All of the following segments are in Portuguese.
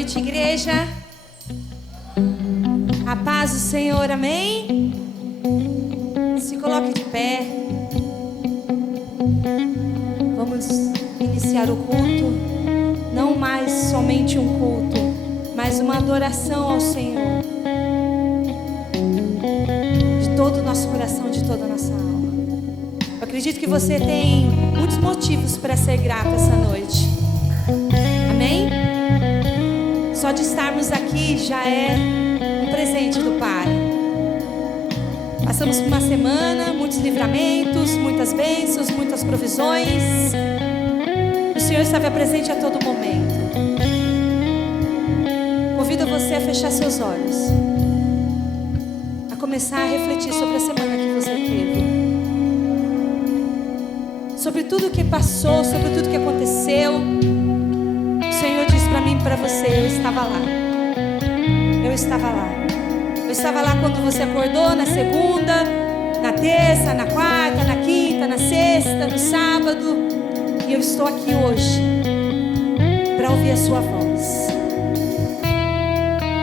noite, igreja. A paz do Senhor, amém? Se coloque de pé. Vamos iniciar o culto. Não mais somente um culto, mas uma adoração ao Senhor. De todo o nosso coração, de toda a nossa alma. Eu acredito que você tem muitos motivos para ser grato essa noite. Amém? Só de estarmos aqui já é um presente do Pai. Passamos por uma semana, muitos livramentos, muitas bênçãos, muitas provisões. O Senhor estava presente a todo momento. Convido você a fechar seus olhos, a começar a refletir sobre a semana que você teve, sobre tudo que passou, sobre tudo que aconteceu. O Senhor disse para mim e para você: eu estava lá. Eu estava lá. Eu estava lá quando você acordou na segunda, na terça, na quarta, na quinta, na sexta, no sábado. E eu estou aqui hoje para ouvir a sua voz.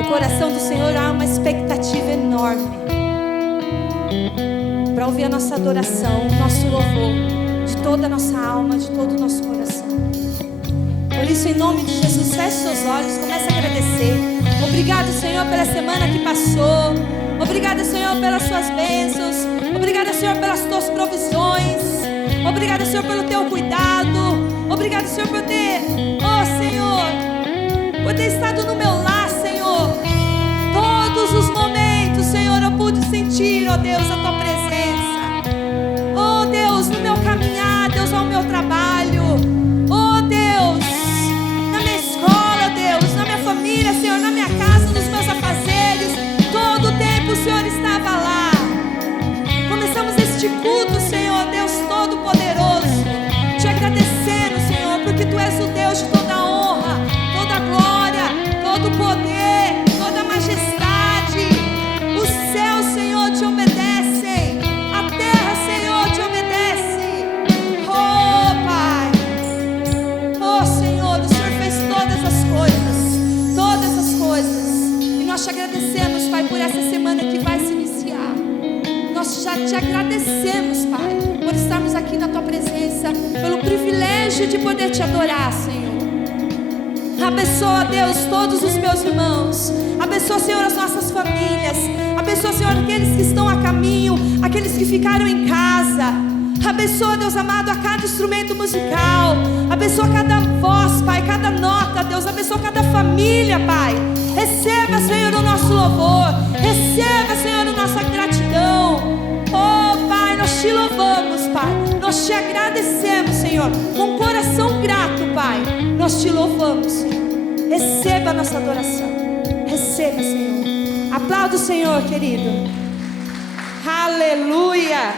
O coração do Senhor há uma expectativa enorme para ouvir a nossa adoração, o nosso louvor, de toda a nossa alma, de todo o nosso coração. Por isso, em nome de Jesus, feche seus olhos, comece a agradecer. Obrigado, Senhor, pela semana que passou. Obrigado, Senhor, pelas suas bênçãos. Obrigado, Senhor, pelas tuas provisões. Obrigado, Senhor, pelo teu cuidado. Obrigado, Senhor, por ter, Senhor, por ter estado no meu lar, Senhor. Todos os momentos, Senhor, eu pude sentir, Deus, a tua presença. Deus, no meu caminhar, Deus, ao meu trabalho. Deus, na minha escola, Deus, na minha família, Senhor, na minha casa, nos meus afazeres. Todo o tempo o Senhor estava lá. Começamos este culto, Senhor, Deus Todo-Poderoso, te agradecendo, Senhor, porque Tu és o Deus de toda a honra, toda a glória, todo o poder, toda a majestade. Os céus, Senhor, te obedecem, a terra, Senhor, te obedece. Pai, Senhor, o Senhor fez todas as coisas, e nós te agradecemos, Pai, por essa semana que vai se iniciar. Nós já te agradecemos, Pai, por estarmos aqui na Tua presença, pelo privilégio de poder Te adorar, Senhor. Abençoa, Deus, todos os meus irmãos. Abençoa, Senhor, as nossas famílias. Abençoa, Senhor, aqueles que estão a caminho, aqueles que ficaram em casa. Abençoa, Deus amado, a cada instrumento musical. Abençoa cada voz, Pai, cada nota, Deus. Abençoa cada família, Pai. Receba, Senhor, o nosso louvor. Receba, Senhor, a nossa gratidão. Pai, nós Te louvamos, Pai. Nós Te agradecemos, Senhor, com um coração grato, Pai. Nós Te louvamos, Senhor. Receba a nossa adoração. Receba, Senhor. Aplauda o Senhor, querido. Aleluia.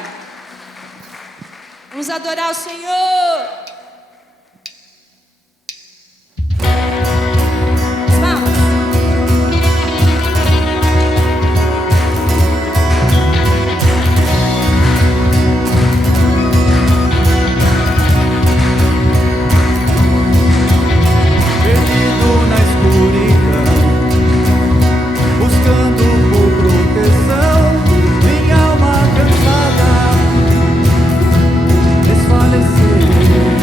Vamos adorar o Senhor. Desfalecer.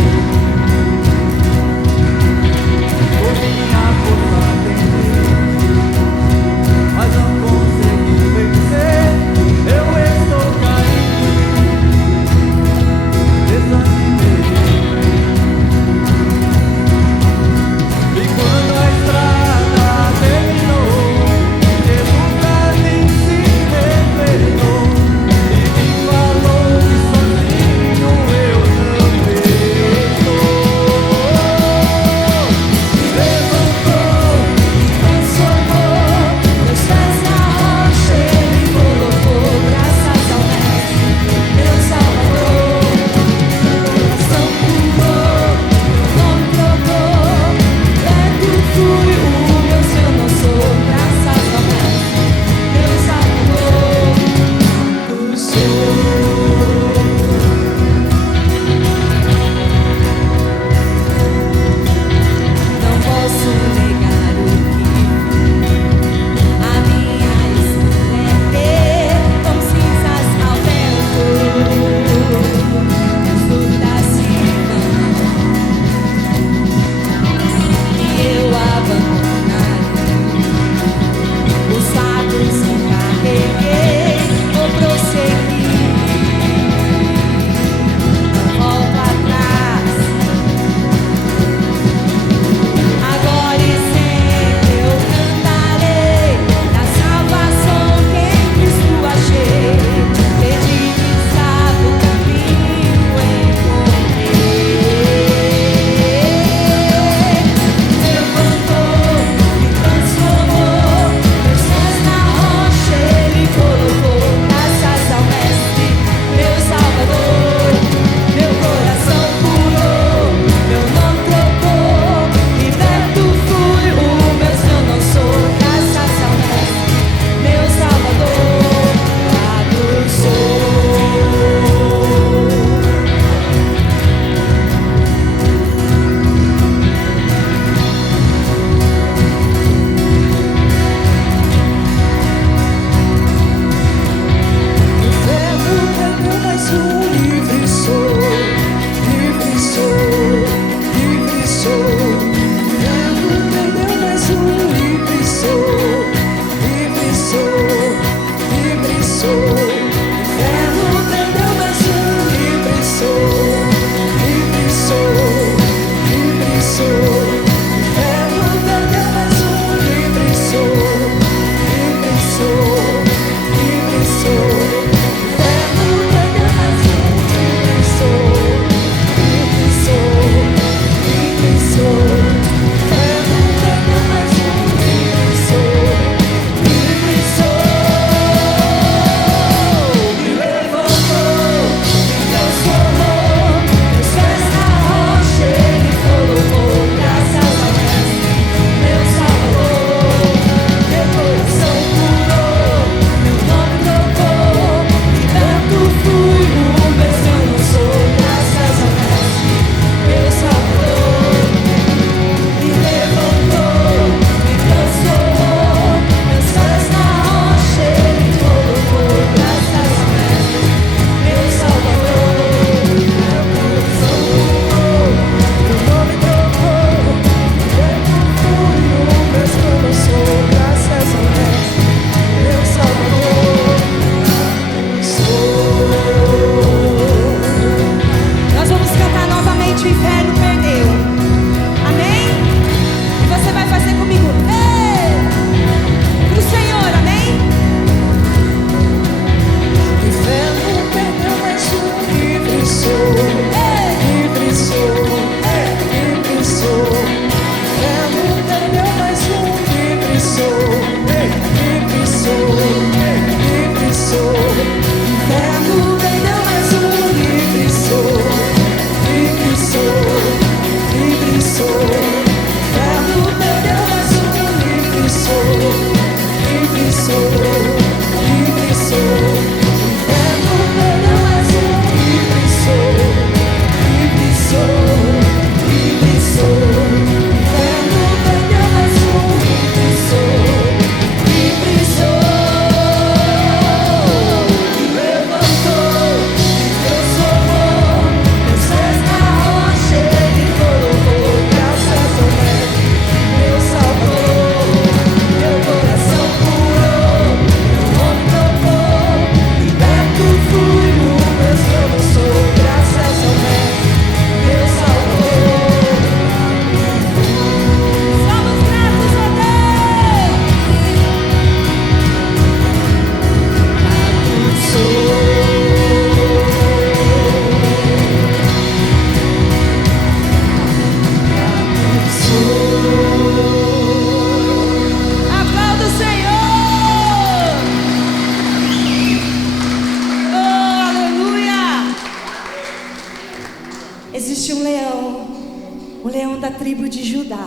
tribo de Judá.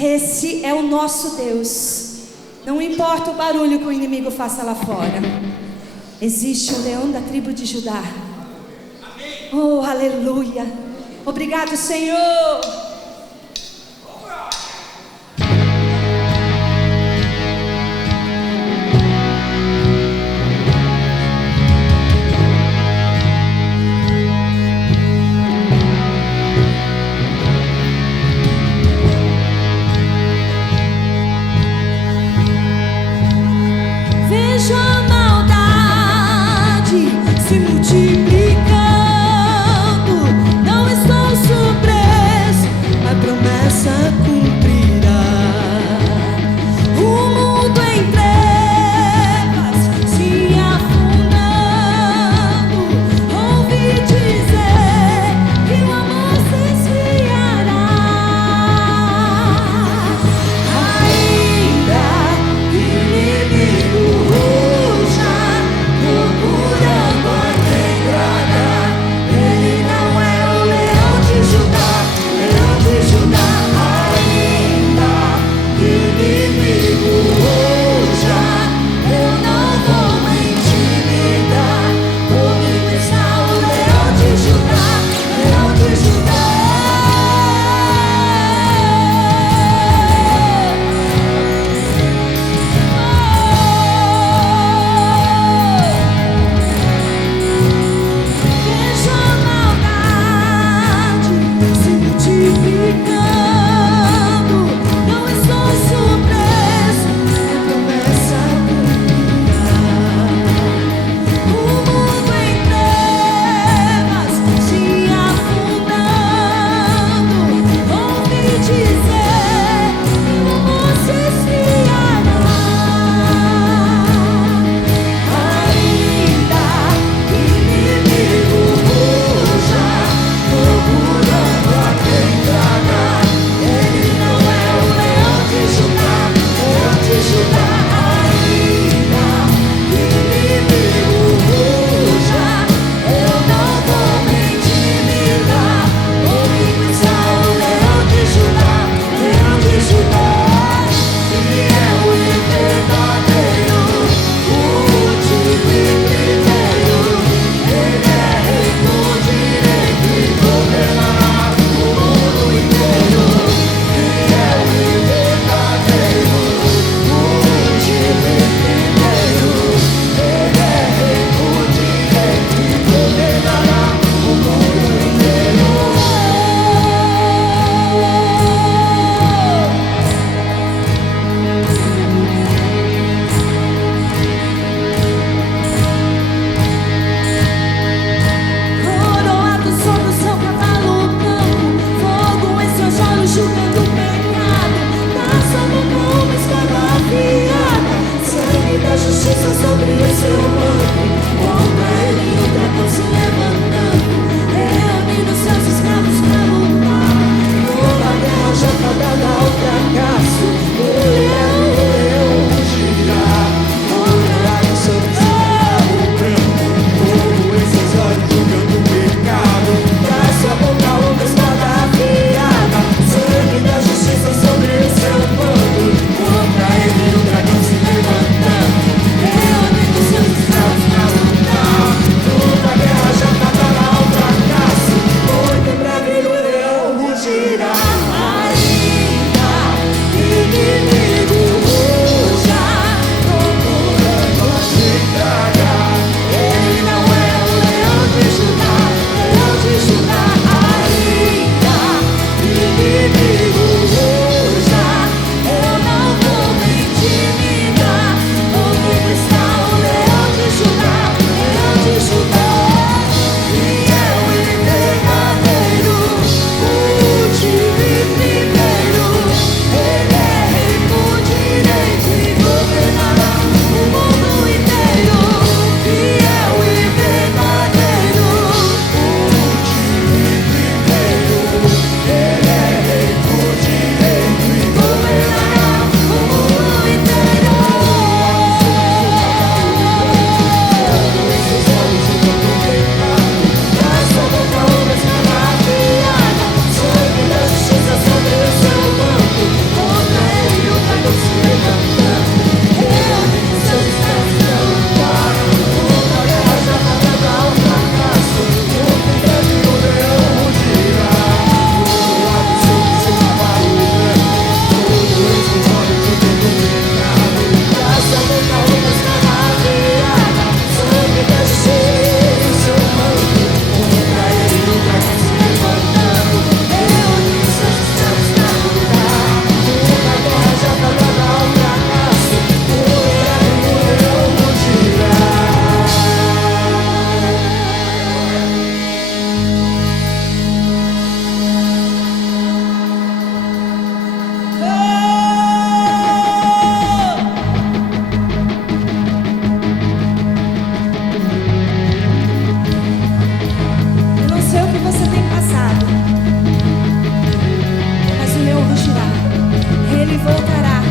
Esse é o nosso Deus. Não importa o barulho que o inimigo faça lá fora, existe o leão da tribo de Judá. Oh, aleluia. Obrigado, Senhor. Vejo a maldade se multiplicando. Não estou surpreso Ele voltará.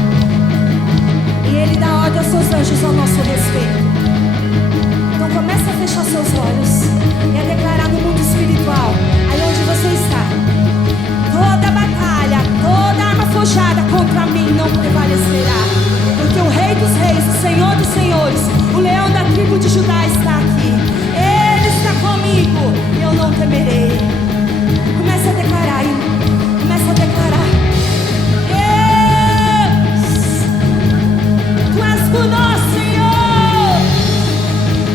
E Ele dá ordem aos seus anjos ao nosso respeito. Então começa a fechar seus olhos e a declarar no mundo espiritual, aí onde você está: toda batalha, toda arma forjada contra mim não prevalecerá. Porque o Rei dos Reis, o Senhor dos Senhores, o Leão da tribo de Judá está aqui. Ele está comigo e eu não temerei. Comece a declarar aí. Comece a declarar. Deus, Tu és por nós, Senhor.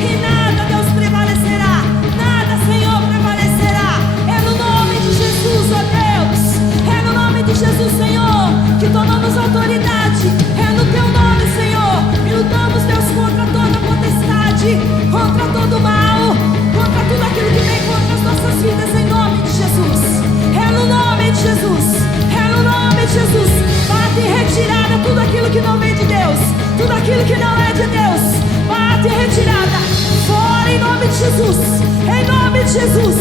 E nada, Deus, prevalecerá. Nada, Senhor, prevalecerá. É no nome de Jesus, ó Deus. É no nome de Jesus, Senhor, que tomamos autoridade. É no Teu nome, Senhor, e lutamos, Deus, contra toda potestade, contra todo mal, contra tudo aquilo que vem contra as nossas vidas, em nome de Jesus. É no nome de Jesus. É no nome de Jesus. Bate em retirada tudo aquilo que não vem de Deus, tudo aquilo que não é de Deus. Bate em retirada. Fora, em nome de Jesus. Em nome de Jesus.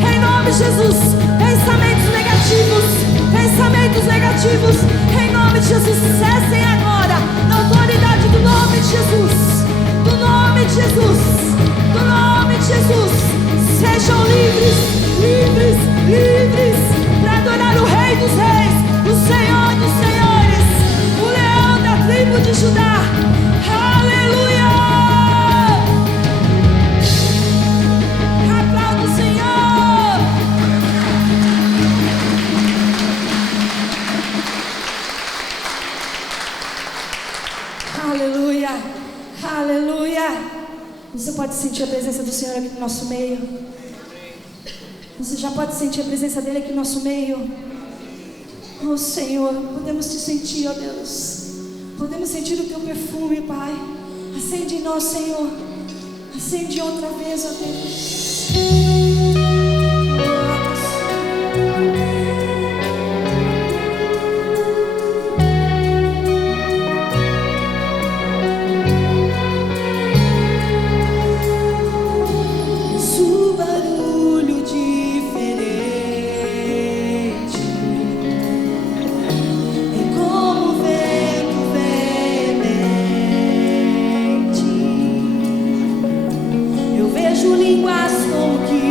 Em nome de Jesus. Pensamentos negativos. Pensamentos negativos. Em nome de Jesus. Cessem agora. Na autoridade do nome de Jesus. Do nome de Jesus. Do nome de Jesus. Sejam livres. Livres. Livres. Para adorar o Rei dos Reis. O Senhor dos Senhores. O Leão da tribo de Judá. Aleluia. Aplauda o Senhor. Aleluia. Aleluia. Você pode sentir a presença do Senhor aqui no nosso meio. Você já pode sentir a presença dele aqui no nosso meio. Oh Senhor, podemos te sentir, ó Deus. Podemos sentir o teu perfume, Pai. Acende em nós, Senhor. Acende outra vez, ó Deus. Línguas como que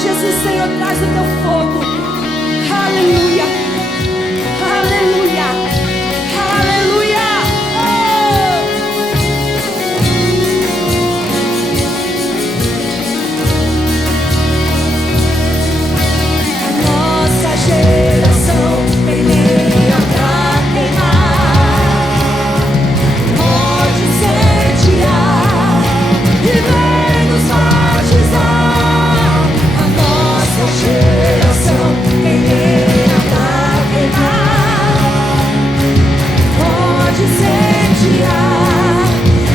Jesus, Senhor, traz o teu fogo. Aleluia. Aleluia. Aleluia. A nossa geração tem lenha pra queimar, pode incendiar e vem nos batizar. A nossa geração tem lenha pra queimar, pode incendiar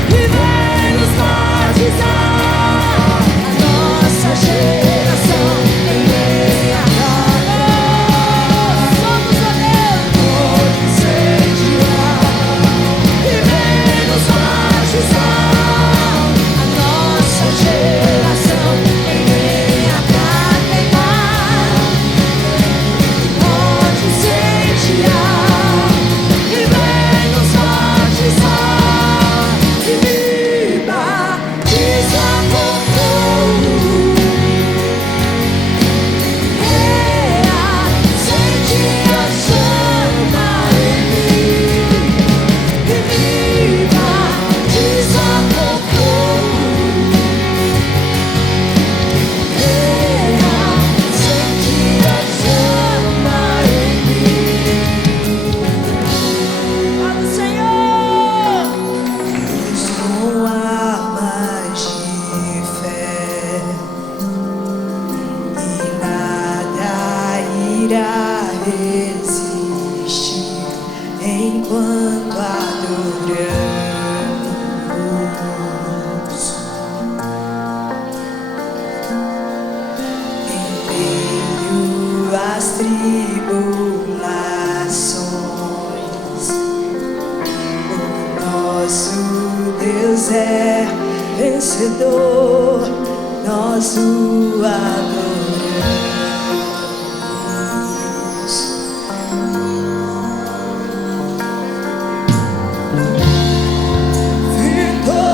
e vem nos batizar. A nossa geração tem lenha pra queimar, somos a Deus, pode incendiar e vem nos batizar. A nossa geração tem lenha pra queimar, pode incendiar e vem nos batizar. E me batiza com fogo, acende a chama em mim. E me batiza com fogo, acende a chama em mim. Fala, Senhor. Com armas de fé e nada irá resistir enquanto adoramos. Em meio às tribulações, o nosso Deus é vencedor, nós o adoramos.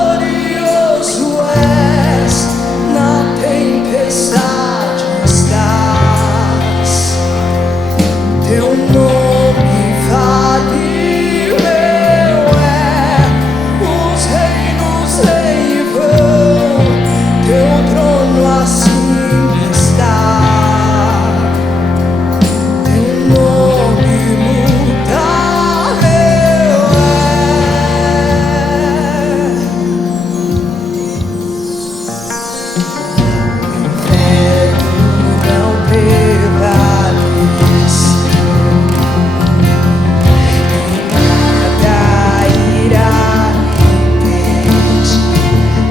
Vitorioso és, na tempestade estás, teu nome infalível é, os reinos em vão, teu trono assim está, teu nome imutável é. Não prevaleceu, nada irá impedir,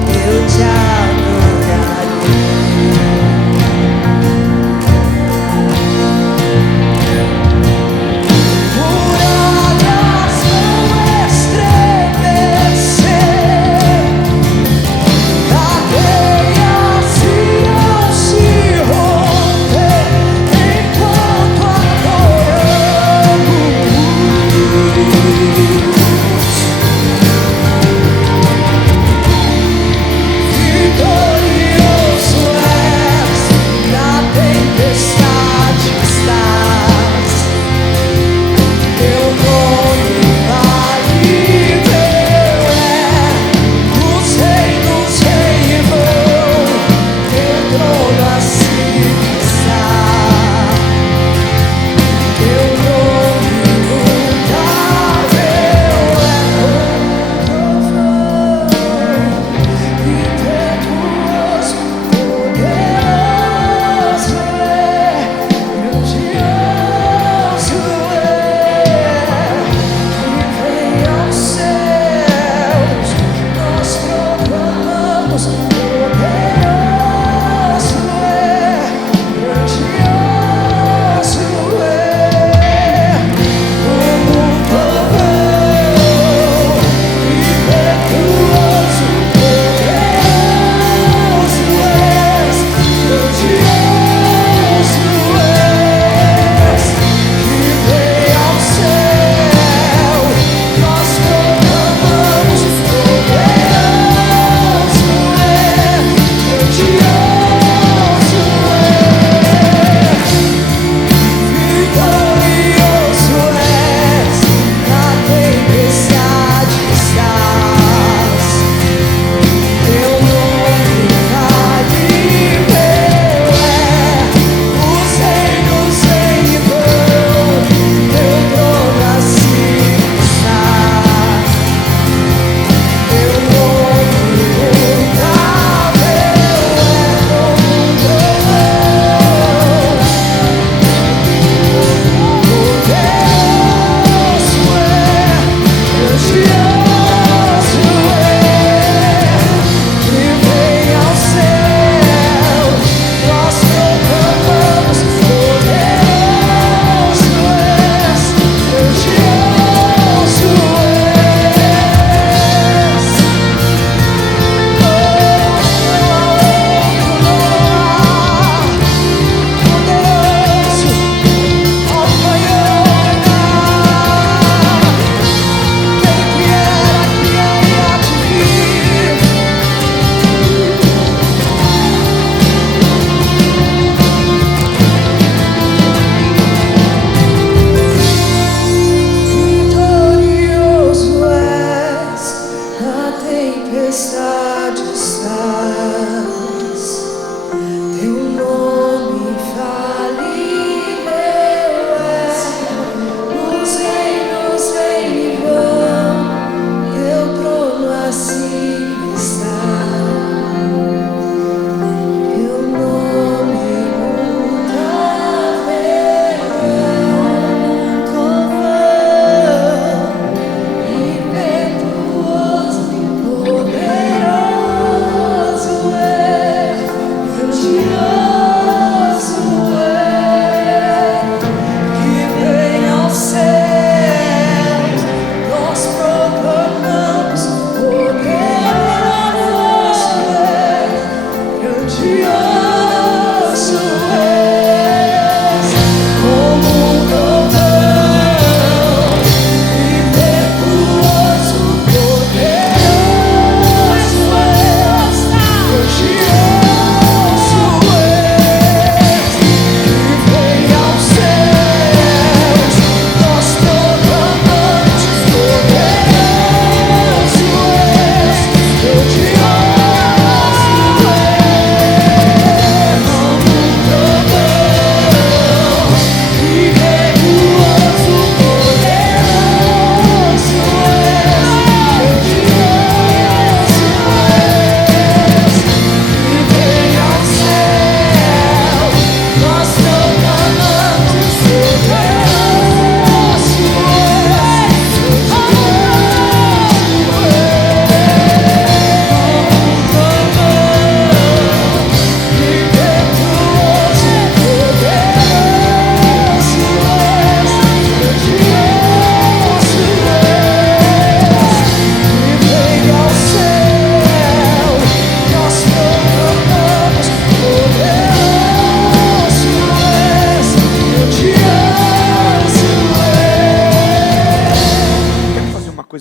eu te adorarei. Muralhas vão estremecer, cadeias irão se romper enquanto adoramos. Vitorioso és, na tempestade estás, teu nome infalível é, os reinos em vão, teu trono assim está, teu nome imutável é. Impetuoso, poderoso é, grandioso é, que vem aos céus, nós proclamamos. Poderoso é,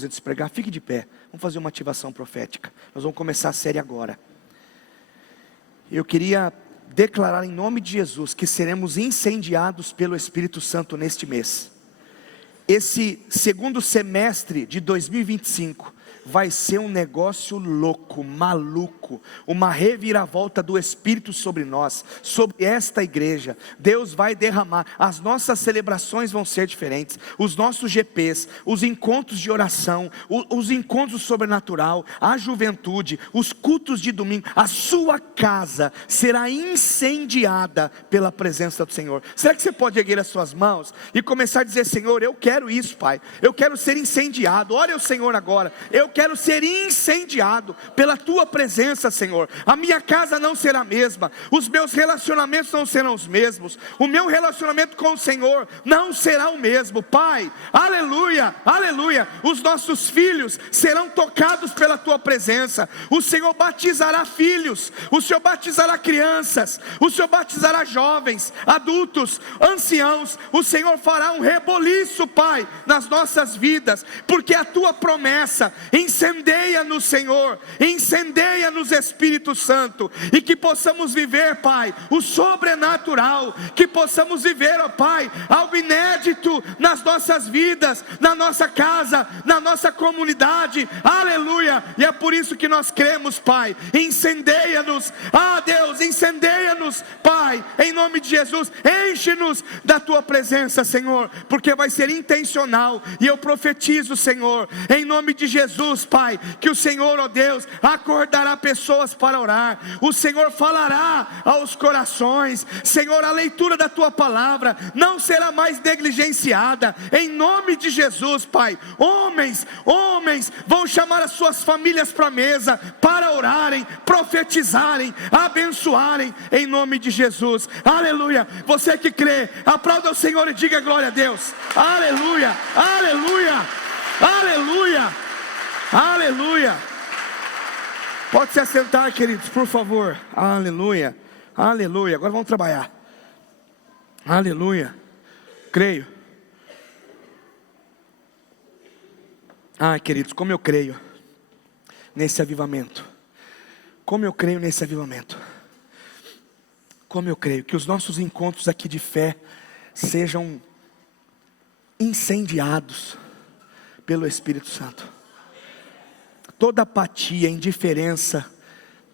antes de pregar, fique de pé. Vamos fazer uma ativação profética. Nós vamos começar a série agora. Eu queria declarar em nome de Jesus que seremos incendiados pelo Espírito Santo neste mês. Esse segundo semestre de 2025 vai ser um negócio louco, maluco, uma reviravolta do Espírito sobre nós, sobre esta igreja. Deus vai derramar, as nossas celebrações vão ser diferentes, os nossos GPs, os encontros de oração, os encontros sobrenatural, a juventude, os cultos de domingo, a sua casa será incendiada pela presença do Senhor. Será que você pode erguer as suas mãos e começar a dizer: Senhor, eu quero isso, Pai, eu quero ser incendiado. Ore ao Senhor agora: eu quero ser incendiado pela tua presença, Senhor. A minha casa não será a mesma, os meus relacionamentos não serão os mesmos, o meu relacionamento com o Senhor não será o mesmo, Pai. Aleluia, aleluia. Os nossos filhos serão tocados pela tua presença. O Senhor batizará filhos, o Senhor batizará crianças, o Senhor batizará jovens, adultos, anciãos. O Senhor fará um reboliço, Pai, nas nossas vidas, porque a tua promessa: incendeia-nos, Senhor, incendeia-nos, Espírito Santo, e que possamos viver, Pai, o sobrenatural, que possamos viver, ó Pai, algo inédito nas nossas vidas, na nossa casa, na nossa comunidade. Aleluia. E é por isso que nós cremos, Pai. Incendeia-nos, Deus, incendeia-nos, Pai, em nome de Jesus. Enche-nos da tua presença, Senhor, porque vai ser intencional. E eu profetizo, Senhor, em nome de Jesus, Pai, que o Senhor, ó Deus, acordará pessoas para orar. O Senhor falará aos corações. Senhor, a leitura da tua palavra não será mais negligenciada, em nome de Jesus, Pai. Homens vão chamar as suas famílias para a mesa, para orarem, profetizarem, abençoarem, em nome de Jesus. Aleluia. Você que crê, aplauda o Senhor e diga glória a Deus. Aleluia, aleluia, aleluia, aleluia. Pode se assentar, queridos, por favor. Aleluia, aleluia. Agora vamos trabalhar. Aleluia. Creio. Queridos, como eu creio nesse avivamento. Como eu creio nesse avivamento. Como eu creio que os nossos encontros aqui de fé sejam incendiados pelo Espírito Santo. Toda apatia, indiferença,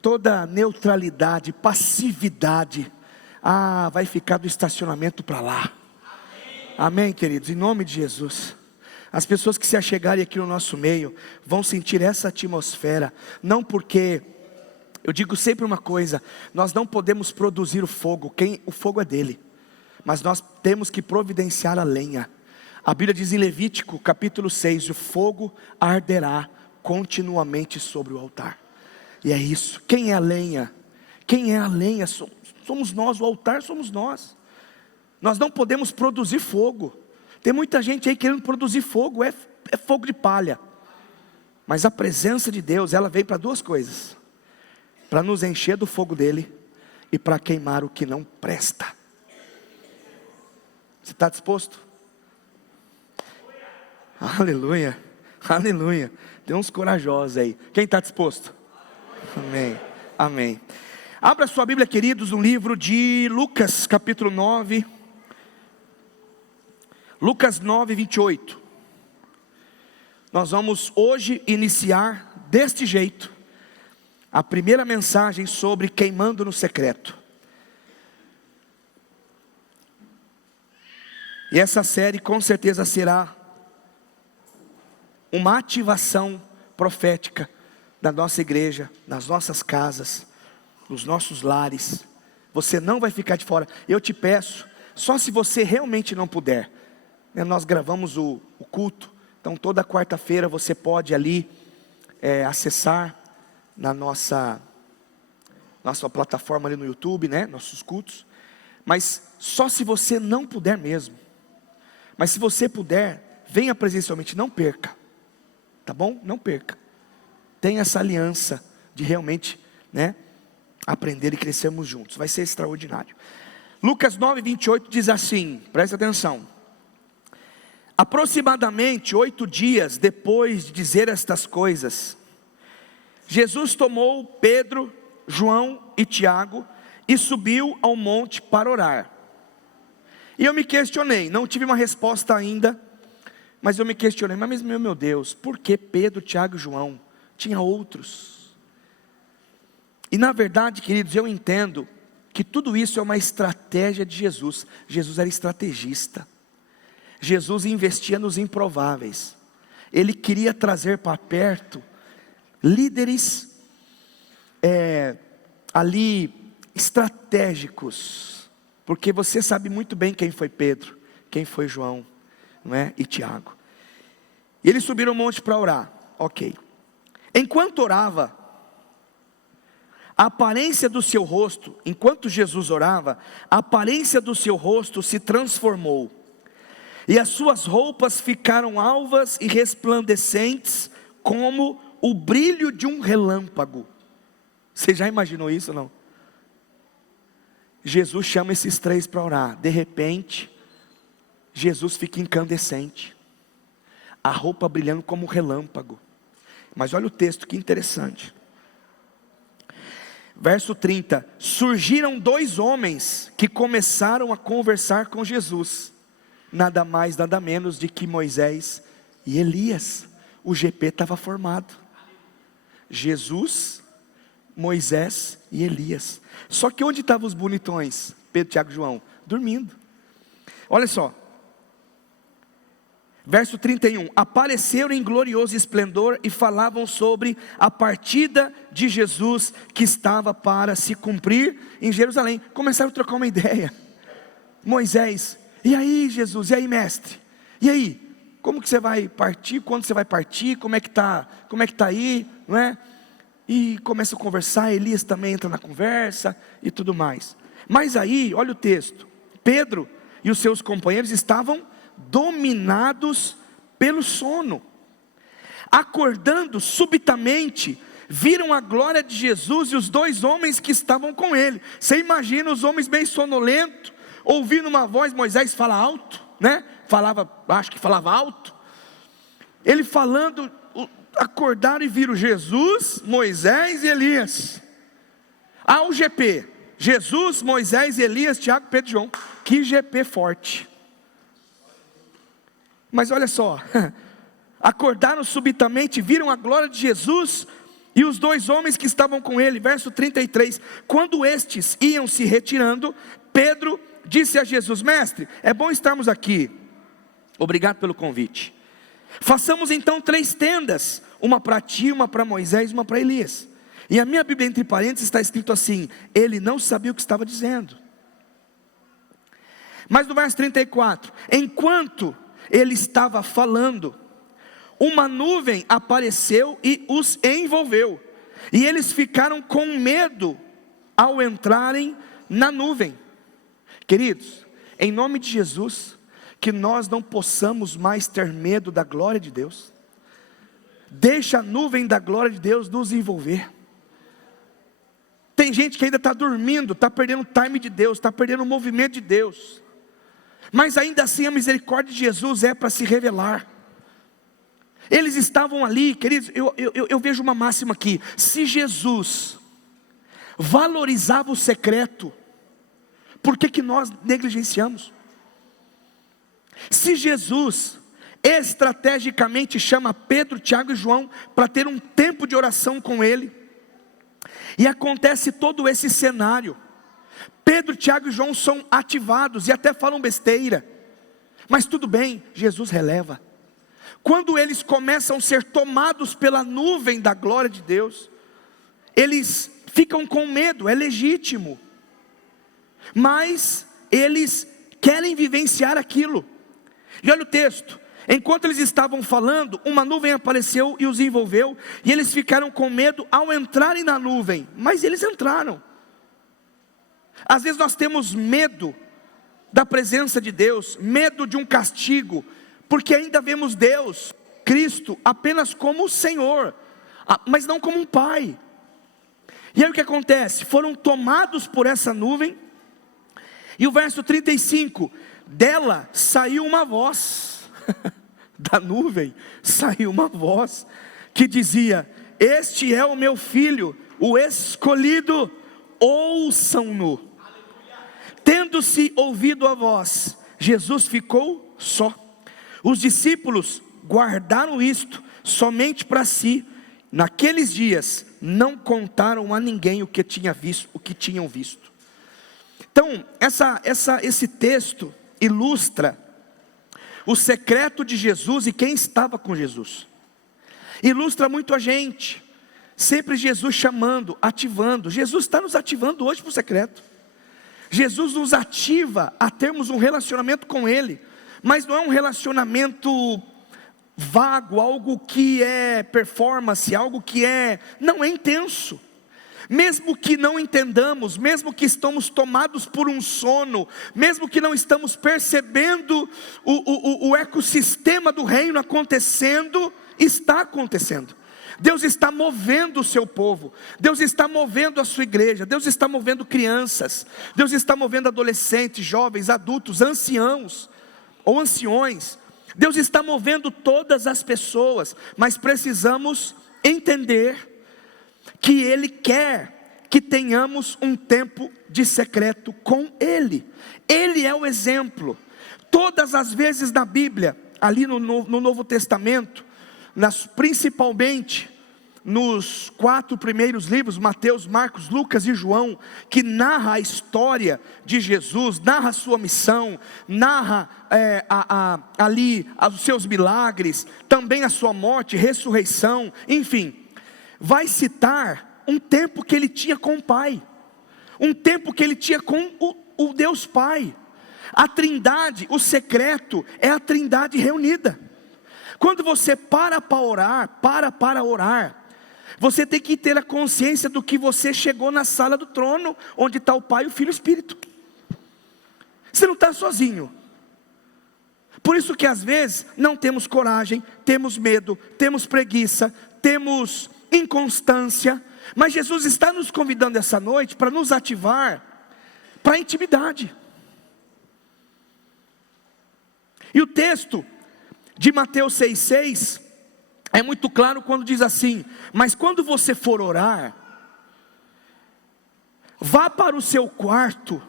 toda neutralidade, passividade, vai ficar do estacionamento para lá. Amém, queridos, em nome de Jesus. As pessoas que se achegarem aqui no nosso meio vão sentir essa atmosfera. Não porque, eu digo sempre uma coisa: nós não podemos produzir o fogo, o fogo é dele, mas nós temos que providenciar a lenha. A Bíblia diz em Levítico capítulo 6, o fogo arderá continuamente sobre o altar. E é isso. Quem é a lenha? Quem é a lenha? Somos nós, o altar somos nós. Nós não podemos produzir fogo. Tem muita gente aí querendo produzir fogo, é fogo de palha. Mas a presença de Deus, ela veio para duas coisas: para nos encher do fogo dele e para queimar o que não presta. Você está disposto? Aleluia, aleluia. Tem uns corajosos aí. Quem está disposto? Amém, amém. Abra sua Bíblia, queridos, no livro de Lucas, capítulo 9. Lucas 9, 28. Nós vamos hoje iniciar deste jeito a primeira mensagem sobre queimando no secreto. E essa série com certeza será uma ativação profética da nossa igreja, nas nossas casas, nos nossos lares. Você não vai ficar de fora. Eu te peço, só se você realmente não puder, nós gravamos o culto, então toda quarta-feira você pode ali acessar na nossa plataforma ali no YouTube, nossos cultos. Mas só se você não puder mesmo. Mas se você puder, venha presencialmente, não perca. Tá bom? Não perca. Tenha essa aliança de realmente, aprender e crescermos juntos. Vai ser extraordinário. Lucas 9, 28 diz assim, presta atenção: Aproximadamente 8 dias depois de dizer estas coisas, Jesus tomou Pedro, João e Tiago e subiu ao monte para orar. E eu me questionei, não tive uma resposta ainda, mas eu me questionei, mas meu Deus, por que Pedro, Tiago e João? Tinha outros. E na verdade, queridos, eu entendo que tudo isso é uma estratégia de Jesus. Jesus era estrategista. Jesus investia nos improváveis. Ele queria trazer para perto líderes ali estratégicos, porque você sabe muito bem quem foi Pedro, quem foi João, não é? E Tiago. E eles subiram o monte para orar, ok. Enquanto orava, a aparência do seu rosto, enquanto Jesus orava, a aparência do seu rosto se transformou, e as suas roupas ficaram alvas e resplandecentes, como o brilho de um relâmpago. Você já imaginou isso ou não? Jesus chama esses 3 para orar. De repente, Jesus fica incandescente, a roupa brilhando como um relâmpago. Mas olha o texto, que interessante. Verso 30, surgiram 2 homens que começaram a conversar com Jesus, nada mais, nada menos de que Moisés e Elias. O GP estava formado, Jesus, Moisés e Elias. Só que onde estavam os bonitões? Pedro, Tiago e João? Dormindo. Olha só, verso 31, apareceram em glorioso esplendor e falavam sobre a partida de Jesus que estava para se cumprir em Jerusalém. Começaram a trocar uma ideia. Moisés, e aí Jesus, e aí mestre, e aí, como que você vai partir, quando você vai partir, como é que está aí, não é? E começam a conversar, Elias também entra na conversa e tudo mais. Mas aí, olha o texto, Pedro e os seus companheiros estavam dominados pelo sono. Acordando subitamente, viram a glória de Jesus e os 2 homens que estavam com ele. Você imagina os homens bem sonolentos, ouvindo uma voz. Moisés fala alto, né? Acho que falava alto. Ele falando, acordaram e viram Jesus, Moisés e Elias. O GP, Jesus, Moisés, Elias, Tiago, Pedro e João. Que GP forte. Mas olha só, acordaram subitamente, viram a glória de Jesus e os 2 homens que estavam com ele. Verso 33, quando estes iam se retirando, Pedro disse a Jesus, mestre, é bom estarmos aqui, obrigado pelo convite. Façamos então 3 tendas, uma para ti, uma para Moisés, uma para Elias. E a minha Bíblia entre parênteses está escrito assim, ele não sabia o que estava dizendo. Mas no verso 34, enquanto ele estava falando, uma nuvem apareceu e os envolveu, e eles ficaram com medo ao entrarem na nuvem. Queridos, em nome de Jesus, que nós não possamos mais ter medo da glória de Deus. Deixa a nuvem da glória de Deus nos envolver. Tem gente que ainda está dormindo, está perdendo o time de Deus, está perdendo o movimento de Deus. Mas ainda assim a misericórdia de Jesus é para se revelar. Eles estavam ali, queridos, eu vejo uma máxima aqui. Se Jesus valorizava o secreto, por que nós negligenciamos? Se Jesus estrategicamente chama Pedro, Tiago e João para ter um tempo de oração com ele, e acontece todo esse cenário, Pedro, Tiago e João são ativados e até falam besteira, mas tudo bem, Jesus releva. Quando eles começam a ser tomados pela nuvem da glória de Deus, eles ficam com medo, é legítimo, mas eles querem vivenciar aquilo. E olha o texto, enquanto eles estavam falando, uma nuvem apareceu e os envolveu, e eles ficaram com medo ao entrarem na nuvem, mas eles entraram. Às vezes nós temos medo da presença de Deus, medo de um castigo, porque ainda vemos Deus, Cristo, apenas como o Senhor, mas não como um Pai. E aí o que acontece? Foram tomados por essa nuvem, e o verso 35, dela saiu uma voz. da nuvem, saiu uma voz que dizia: este é o meu filho, o escolhido, ouçam-no. Tendo-se ouvido a voz, Jesus ficou só. Os discípulos guardaram isto somente para si. Naqueles dias não contaram a ninguém o que tinham visto. Então, esse texto ilustra o secreto de Jesus e quem estava com Jesus. Ilustra muito a gente. Sempre Jesus chamando, ativando. Jesus está nos ativando hoje para o secreto. Jesus nos ativa a termos um relacionamento com Ele, mas não é um relacionamento vago, algo que é performance, algo que não é intenso. Mesmo que não entendamos, mesmo que estamos tomados por um sono, mesmo que não estamos percebendo o ecossistema do reino acontecendo, está acontecendo. Deus está movendo o seu povo, Deus está movendo a sua igreja, Deus está movendo crianças, Deus está movendo adolescentes, jovens, adultos, anciãos ou anciões. Deus está movendo todas as pessoas, mas precisamos entender que Ele quer que tenhamos um tempo de secreto com Ele. Ele é o exemplo. Todas as vezes na Bíblia, ali no Novo Testamento, principalmente nos 4 primeiros livros, Mateus, Marcos, Lucas e João, que narra a história de Jesus, narra a sua missão, narra ali os seus milagres, também a sua morte, ressurreição, enfim, vai citar um tempo que ele tinha com o Pai, um tempo que ele tinha com o Deus Pai. A trindade, o secreto, é a trindade reunida. Quando você para orar, você tem que ter a consciência do que você chegou na sala do trono, onde está o Pai, o Filho e o Espírito. Você não está sozinho. Por isso que às vezes não temos coragem, temos medo, temos preguiça, temos inconstância, mas Jesus está nos convidando essa noite para nos ativar para a intimidade. E o texto de Mateus 6,6 é muito claro quando diz assim: mas quando você for orar, vá para o seu quarto,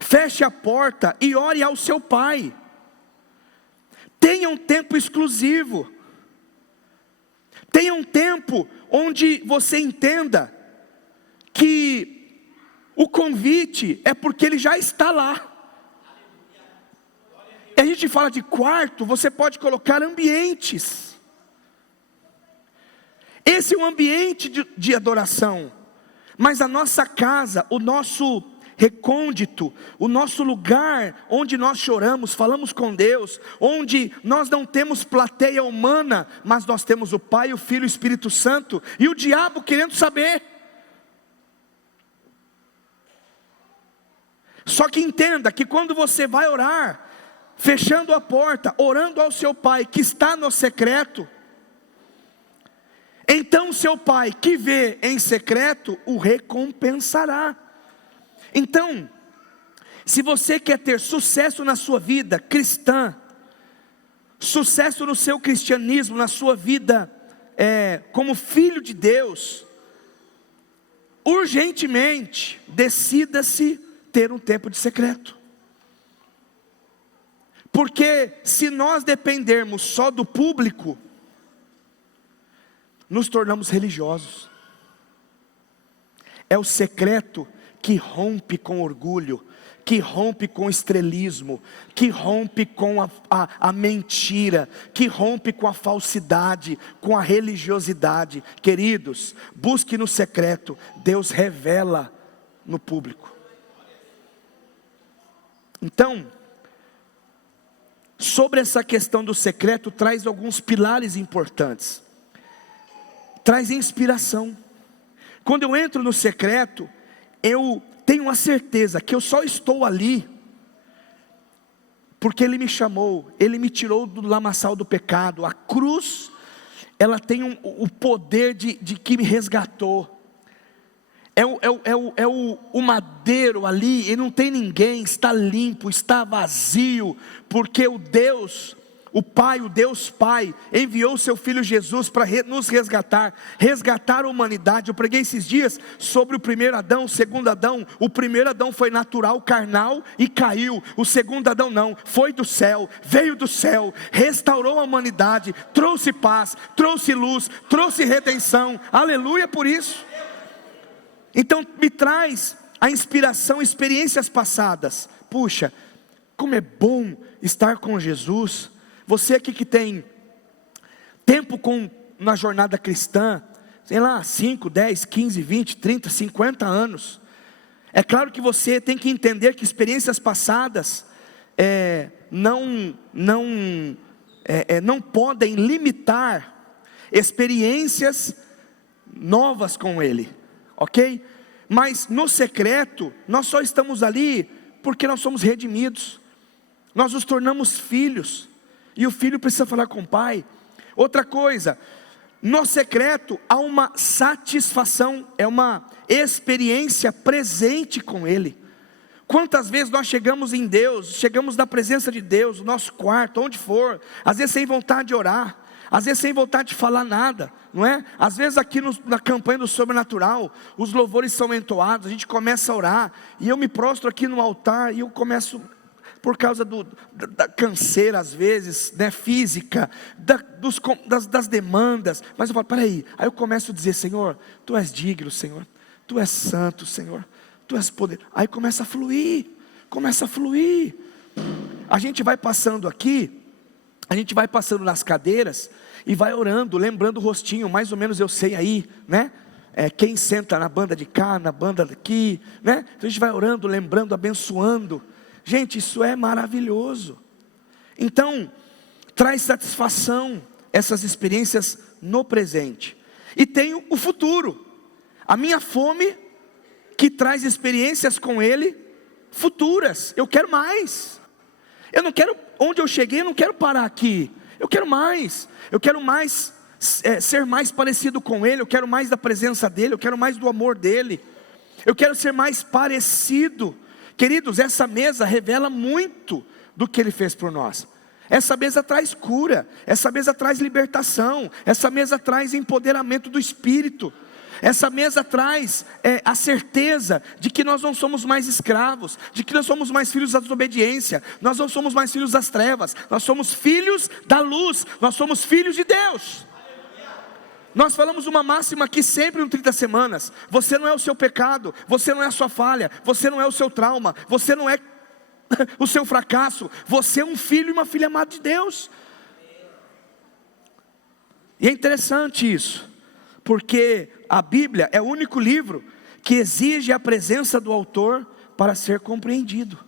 feche a porta e ore ao seu Pai. Tenha um tempo exclusivo, tenha um tempo onde você entenda que o convite é porque Ele já está lá. E a gente fala de quarto, você pode colocar ambientes. Esse é um ambiente de adoração, mas a nossa casa, o nosso recôndito, o nosso lugar onde nós choramos, falamos com Deus, onde nós não temos plateia humana, mas nós temos o Pai, o Filho e o Espírito Santo, e o diabo querendo saber. Só que entenda que quando você vai orar, fechando a porta, orando ao seu Pai que está no secreto, então seu Pai que vê em secreto o recompensará. Então, se você quer ter sucesso na sua vida cristã, sucesso no seu cristianismo, na sua vida como filho de Deus, urgentemente decida-se ter um tempo de secreto. Porque se nós dependermos só do público, nos tornamos religiosos. É o secreto que rompe com orgulho, que rompe com estrelismo, que rompe com a mentira, que rompe com a falsidade, com a religiosidade. Queridos, busque no secreto, Deus revela no público. Então, sobre essa questão do secreto, traz alguns pilares importantes. Traz inspiração. Quando eu entro no secreto, eu tenho a certeza que eu só estou ali porque Ele me chamou, Ele me tirou do lamaçal do pecado. A cruz, ela tem o poder de que me resgatou. O madeiro ali, e não tem ninguém, está limpo, está vazio, porque o o Pai, o Deus Pai, enviou o seu Filho Jesus para nos resgatar a humanidade. Eu preguei esses dias sobre o primeiro Adão, o segundo Adão. O primeiro Adão foi natural, carnal e caiu. O segundo Adão não, foi do céu, veio do céu, restaurou a humanidade, trouxe paz, trouxe luz, trouxe redenção. Aleluia por isso. Então me traz a inspiração, experiências passadas. Puxa, como é bom estar com Jesus. Você aqui que tem tempo na jornada cristã, sei lá, 5, 10, 15, 20, 30, 50 anos. É claro que você tem que entender que experiências passadas não podem limitar experiências novas com Ele, ok? Mas no secreto, nós só estamos ali porque nós somos redimidos, nós nos tornamos filhos, e o filho precisa falar com o pai. Outra coisa, no secreto há uma satisfação, é uma experiência presente com Ele. Quantas vezes nós chegamos em Deus, chegamos na presença de Deus, no nosso quarto, onde for, às vezes sem vontade de orar, às vezes sem vontade de falar nada, não é? Às vezes aqui na campanha do sobrenatural, os louvores são entoados, a gente começa a orar, e eu me prostro aqui no altar, e eu começo, por causa da canseira às vezes, né, física, das demandas, mas eu falo, peraí, aí eu começo a dizer, Senhor, Tu és digno, Senhor, Tu és santo, Senhor, Tu és poder. Aí começa a fluir. A gente vai passando aqui, a gente vai passando nas cadeiras e vai orando, lembrando o rostinho, mais ou menos eu sei aí, né? Quem senta na banda de cá, na banda daqui, né? Então a gente vai orando, lembrando, abençoando. Gente, isso é maravilhoso. Então, traz satisfação essas experiências no presente. E tem o futuro, a minha fome, que traz experiências com Ele futuras. Eu quero mais. Eu não quero, onde eu cheguei, eu não quero parar aqui. Eu quero mais ser mais parecido com Ele. Eu quero mais da presença dEle, eu quero mais do amor dEle, eu quero ser mais parecido. Queridos, essa mesa revela muito do que Ele fez por nós. Essa mesa traz cura, essa mesa traz libertação, essa mesa traz empoderamento do Espírito. Essa mesa traz a certeza de que nós não somos mais escravos, de que nós somos mais filhos da desobediência, nós não somos mais filhos das trevas, nós somos filhos da luz, nós somos filhos de Deus. Nós falamos uma máxima aqui sempre no 30 semanas, você não é o seu pecado, você não é a sua falha, você não é o seu trauma, você não é o seu fracasso, você é um filho e uma filha amada de Deus. E é interessante isso, porque a Bíblia é o único livro que exige a presença do autor para ser compreendido.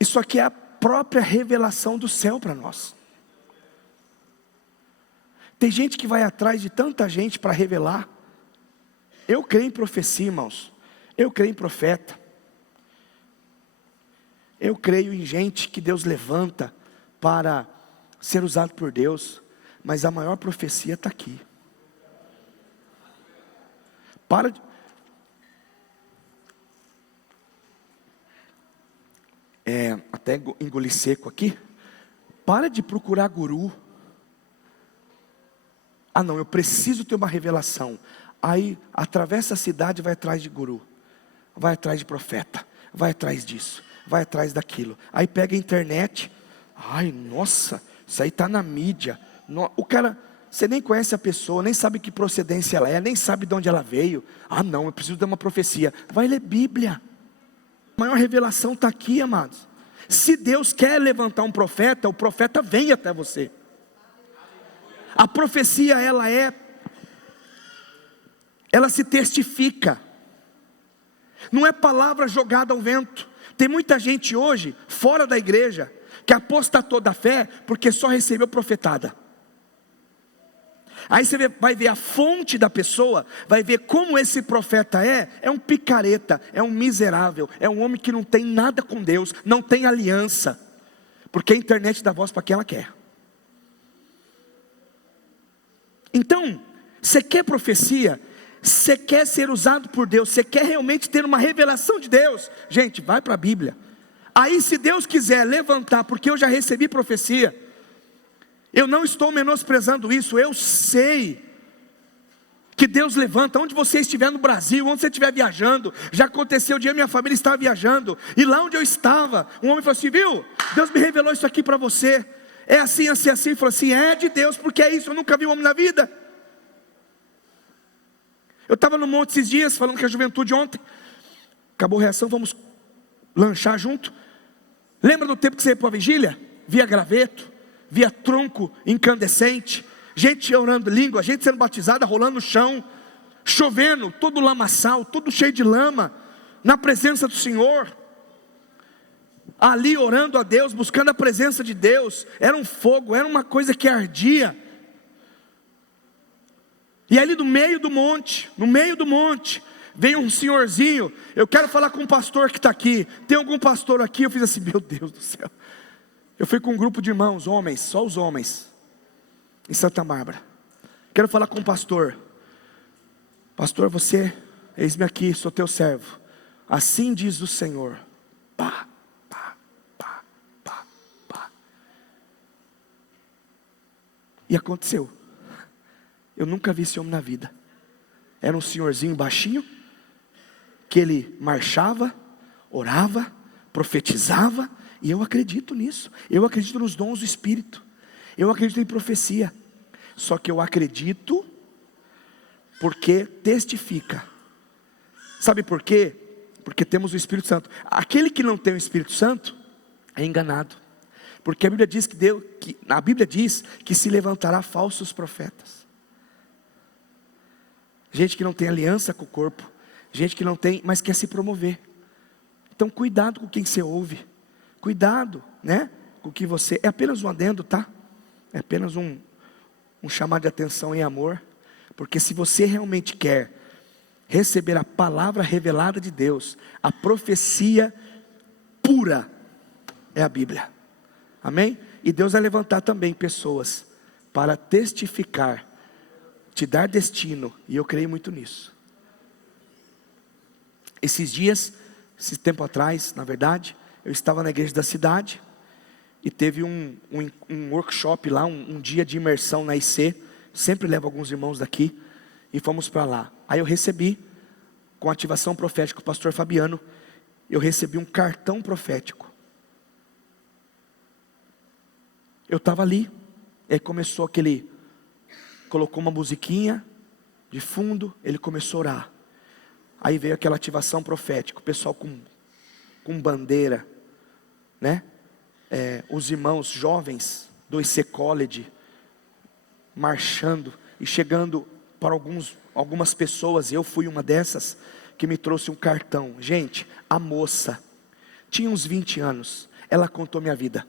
Isso aqui é a própria revelação do céu para nós. Tem gente que vai atrás de tanta gente para revelar. Eu creio em profecia, irmãos. Eu creio em profeta. Eu creio em gente que Deus levanta para ser usado por Deus, mas a maior profecia está aqui. Até engoli seco aqui. Para de procurar guru. Ah não, eu preciso ter uma revelação. Aí atravessa a cidade e vai atrás de guru, vai atrás de profeta, vai atrás disso, vai atrás daquilo. Aí pega a internet. Ai, nossa, isso aí está na mídia. O cara, você nem conhece a pessoa, nem sabe que procedência ela é, nem sabe de onde ela veio. Ah não, eu preciso de uma profecia. Vai ler Bíblia. A maior revelação está aqui, amados. Se Deus quer levantar um profeta, o profeta vem até você. A profecia, ela se testifica. Não é palavra jogada ao vento. Tem muita gente hoje, fora da igreja, que apostatou da fé, porque só recebeu profetada. Aí você vai ver a fonte da pessoa, vai ver como esse profeta é um picareta, é um miserável, é um homem que não tem nada com Deus, não tem aliança, porque a internet dá voz para quem ela quer. Então, você quer profecia, você quer ser usado por Deus, você quer realmente ter uma revelação de Deus, gente, vai para a Bíblia. Aí se Deus quiser levantar, porque eu já recebi profecia, eu não estou menosprezando isso, eu sei que Deus levanta, onde você estiver no Brasil, onde você estiver viajando. Já aconteceu o dia, minha família estava viajando, e lá onde eu estava, um homem falou assim: viu, Deus me revelou isso aqui para você, é assim, assim, assim. Falou assim: é de Deus, porque é isso, eu nunca vi um homem na vida. Eu estava no monte esses dias, falando com a juventude ontem, acabou a reação, vamos lanchar junto. Lembra do tempo que você ia para a vigília? Via graveto, via tronco incandescente, gente orando língua, gente sendo batizada, rolando no chão, chovendo, todo lamaçal, tudo cheio de lama, na presença do Senhor, ali orando a Deus, buscando a presença de Deus. Era um fogo, era uma coisa que ardia. E ali no meio do monte, veio um senhorzinho. Eu quero falar com um pastor que está aqui. Tem algum pastor aqui? Eu fiz assim: meu Deus do céu. Eu fui com um grupo de irmãos, homens, só os homens, em Santa Bárbara. Quero falar com o pastor. Pastor, você, eis-me aqui, sou teu servo. Assim diz o Senhor. Pá, pá, pá, pá, pá. E aconteceu. Eu nunca vi esse homem na vida. Era um senhorzinho baixinho, que ele marchava, orava, profetizava. E eu acredito nisso. Eu acredito nos dons do Espírito. Eu acredito em profecia. Só que eu acredito porque testifica. Sabe por quê? Porque temos o Espírito Santo. Aquele que não tem o Espírito Santo é enganado. Porque a Bíblia diz que se levantará falsos profetas. Gente que não tem aliança com o corpo. Gente que não tem, mas quer se promover. Então cuidado com quem você ouve. Cuidado, né? Com o que você... É apenas um adendo, tá? É apenas um chamado de atenção em amor. Porque se você realmente quer receber a palavra revelada de Deus, a profecia pura é a Bíblia. Amém? E Deus vai levantar também pessoas para testificar, te dar destino. E eu creio muito nisso. Esses dias, esse tempo atrás, na verdade, eu estava na igreja da cidade e teve um workshop lá, um dia de imersão na IC. Sempre levo alguns irmãos daqui e fomos para lá. Aí eu recebi, com ativação profética, o pastor Fabiano, eu recebi um cartão profético. Eu estava ali, aí começou colocou uma musiquinha de fundo, ele começou a orar. Aí veio aquela ativação profética, o pessoal com bandeira, né? Os irmãos jovens do IC College marchando e chegando para algumas pessoas. Eu fui uma dessas que me trouxe um cartão. Gente, a moça tinha uns 20 anos. Ela contou minha vida.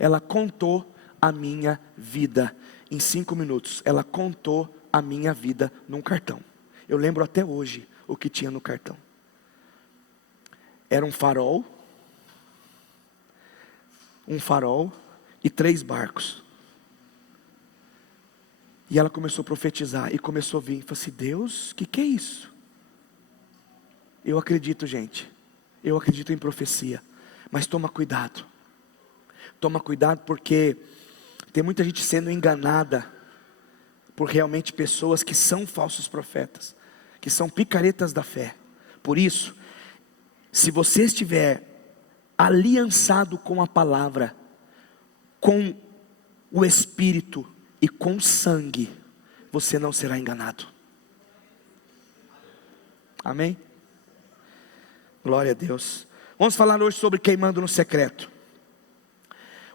Ela contou a minha vida em 5 minutos. Ela contou a minha vida num cartão. Eu lembro até hoje o que tinha no cartão. Era um farol e 3 barcos. E ela começou a profetizar e começou a vir. Falei assim: Deus, o que é isso? Eu acredito, gente. Eu acredito em profecia. Mas toma cuidado. Toma cuidado, porque tem muita gente sendo enganada por realmente pessoas que são falsos profetas, que são picaretas da fé. Por isso, se você estiver aliançado com a palavra, com o Espírito e com sangue, você não será enganado. Amém? Glória a Deus. Vamos falar hoje sobre queimando no secreto.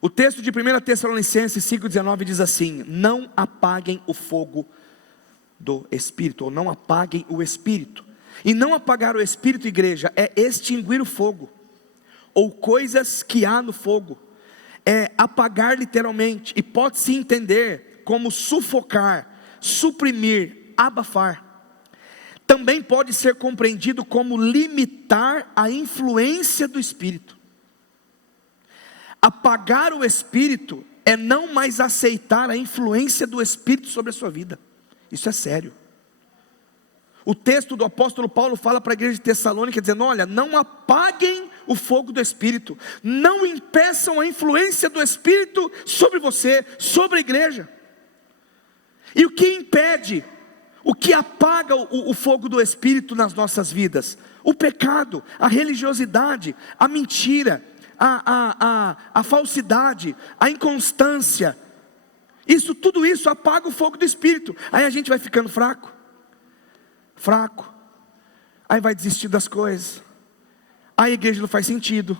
O texto de 1 Tessalonicenses 5,19 diz assim: não apaguem o fogo do Espírito, ou não apaguem o Espírito. E não apagar o Espírito, igreja, é extinguir o fogo, ou coisas que há no fogo. É apagar literalmente, e pode-se entender como sufocar, suprimir, abafar. Também pode ser compreendido como limitar a influência do Espírito. Apagar o Espírito é não mais aceitar a influência do Espírito sobre a sua vida. Isso é sério. O texto do apóstolo Paulo fala para a igreja de Tessalônica dizendo: olha, não apaguem o fogo do Espírito. Não impeçam a influência do Espírito sobre você, sobre a igreja. E o que impede, o que apaga o fogo do Espírito nas nossas vidas? O pecado, a religiosidade, a mentira, a falsidade, a inconstância. Tudo isso apaga o fogo do Espírito. Aí a gente vai ficando fraco. Aí vai desistir das coisas. Aí a igreja não faz sentido.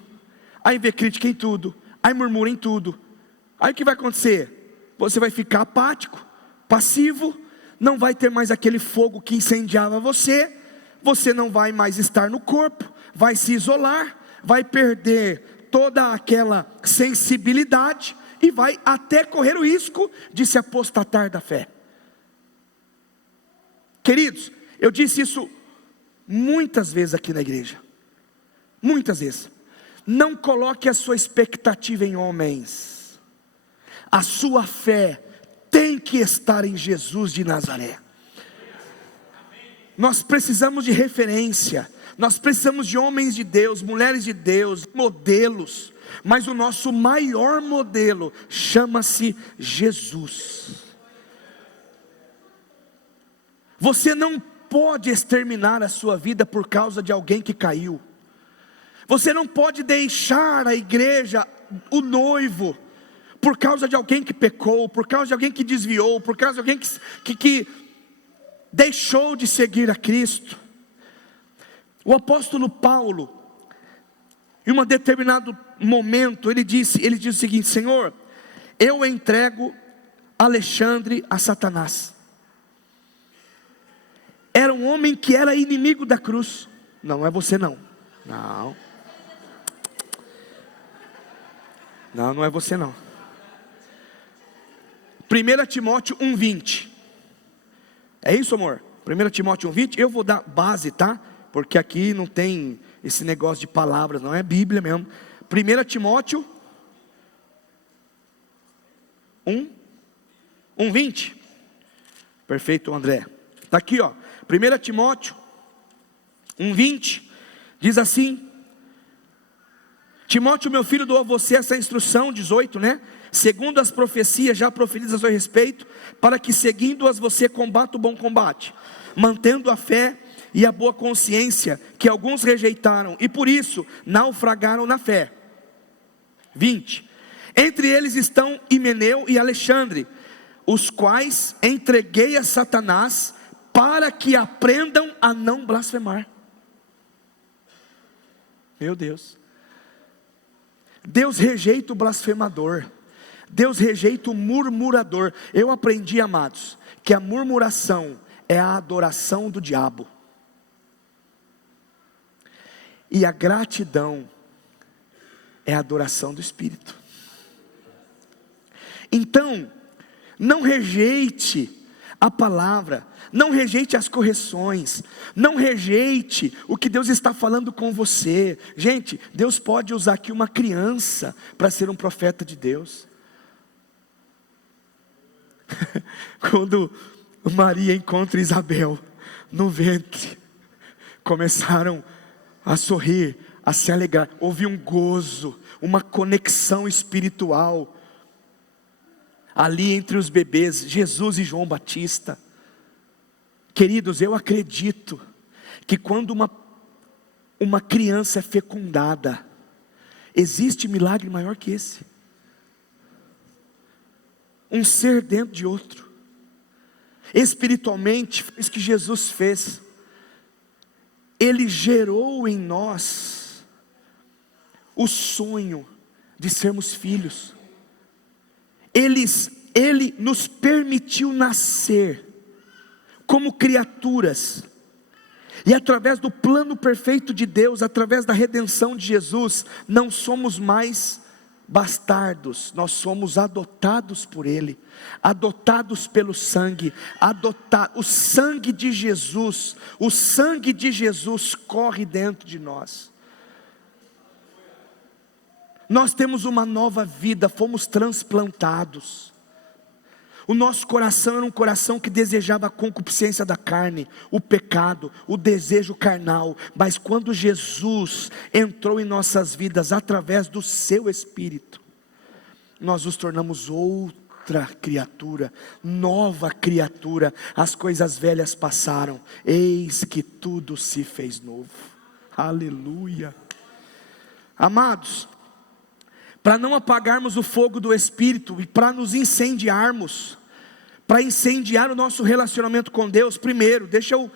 Aí vê crítica em tudo. Aí murmura em tudo. Aí o que vai acontecer? Você vai ficar apático, passivo, não vai ter mais aquele fogo que incendiava você. Você não vai mais estar no corpo, vai se isolar, vai perder toda aquela sensibilidade e vai até correr o risco de se apostatar da fé. Queridos, eu disse isso muitas vezes aqui na igreja, muitas vezes. Não coloque a sua expectativa em homens. A sua fé tem que estar em Jesus de Nazaré. Nós precisamos de referência, nós precisamos de homens de Deus, mulheres de Deus, modelos, mas o nosso maior modelo chama-se Jesus. Você não pode exterminar a sua vida por causa de alguém que caiu. Você não pode deixar a igreja, o noivo, por causa de alguém que pecou, por causa de alguém que desviou, por causa de alguém que deixou de seguir a Cristo. O apóstolo Paulo, em um determinado momento, ele diz o seguinte: Senhor, eu entrego Alexandre a Satanás. Era um homem que era inimigo da cruz. Não é você não. Não é você não. 1 Timóteo 1:20. É isso, amor? 1 Timóteo 1:20. Eu vou dar base, tá? Porque aqui não tem esse negócio de palavras, não é Bíblia mesmo. 1 Timóteo 1:20. Perfeito, André. Está aqui, ó. 1 Timóteo 1:20. Diz assim: Timóteo, meu filho, dou a você essa instrução, 18, né? Segundo as profecias já proferidas a seu respeito, para que seguindo-as você combata o bom combate, mantendo a fé e a boa consciência, que alguns rejeitaram e por isso naufragaram na fé. 20. Entre eles estão Himeneu e Alexandre, os quais entreguei a Satanás, para que aprendam a não blasfemar. Meu Deus. Deus rejeita o blasfemador. Deus rejeita o murmurador. Eu aprendi, amados, que a murmuração é a adoração do diabo. E a gratidão é a adoração do Espírito. Então, não rejeite a palavra, não rejeite as correções, não rejeite o que Deus está falando com você. Gente, Deus pode usar aqui uma criança para ser um profeta de Deus. Quando Maria encontra Isabel no ventre, começaram a sorrir, a se alegrar. Houve um gozo, uma conexão espiritual ali entre os bebês, Jesus e João Batista. Queridos, eu acredito que quando uma criança é fecundada, existe milagre maior que esse. Um ser dentro de outro. Espiritualmente, foi isso que Jesus fez. Ele gerou em nós o sonho de sermos filhos. Ele nos permitiu nascer como criaturas. E através do plano perfeito de Deus, através da redenção de Jesus, não somos mais bastardos, nós somos adotados por Ele, adotados pelo sangue, o sangue de Jesus, corre dentro de nós. Nós temos uma nova vida, fomos transplantados. O nosso coração era um coração que desejava a concupiscência da carne, o pecado, o desejo carnal. Mas quando Jesus entrou em nossas vidas através do seu Espírito, nós nos tornamos outra criatura, nova criatura. As coisas velhas passaram, eis que tudo se fez novo. Aleluia. Amados, para não apagarmos o fogo do Espírito e para nos incendiarmos, para incendiar o nosso relacionamento com Deus, primeiro, deixa eu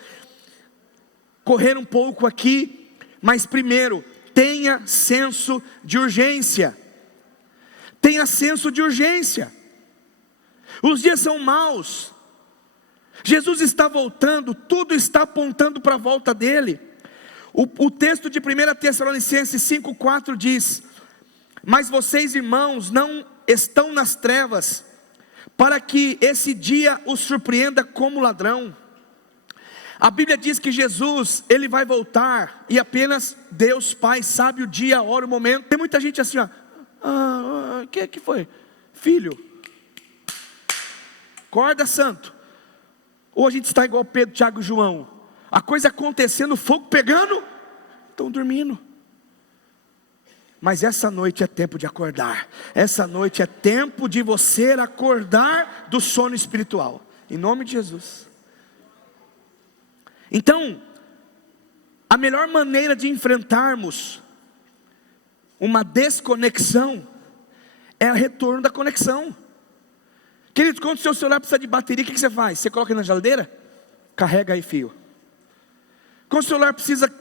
correr um pouco aqui, mas primeiro, tenha senso de urgência. Tenha senso de urgência. Os dias são maus. Jesus está voltando, tudo está apontando para a volta dele. O texto de 1 Tessalonicenses 5,4 diz: mas vocês, irmãos, não estão nas trevas, para que esse dia os surpreenda como ladrão. A Bíblia diz que Jesus, ele vai voltar, e apenas Deus Pai sabe o dia, a hora, o momento. Tem muita gente assim, ó, que foi? Filho, acorda, santo. Ou a gente está igual Pedro, Tiago e João, a coisa acontecendo, fogo pegando, estão dormindo. Mas essa noite é tempo de acordar. Essa noite é tempo de você acordar do sono espiritual, em nome de Jesus. Então, a melhor maneira de enfrentarmos uma desconexão é o retorno da conexão. Queridos, quando o seu celular precisa de bateria, o que você faz? Você coloca na geladeira? Carrega aí, fio. Quando o celular precisa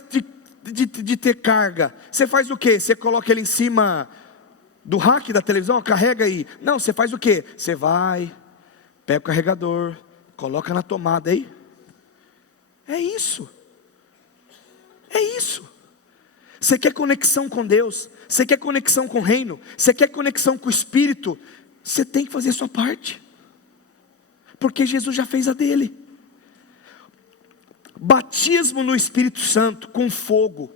de ter carga, você faz o que? Você coloca ele em cima do rack da televisão, carrega aí. Não, você faz o que? Você vai, pega o carregador, coloca na tomada aí. É isso. É isso. Você quer conexão com Deus, você quer conexão com o reino, você quer conexão com o Espírito, você tem que fazer a sua parte, porque Jesus já fez a dele. Batismo no Espírito Santo com fogo,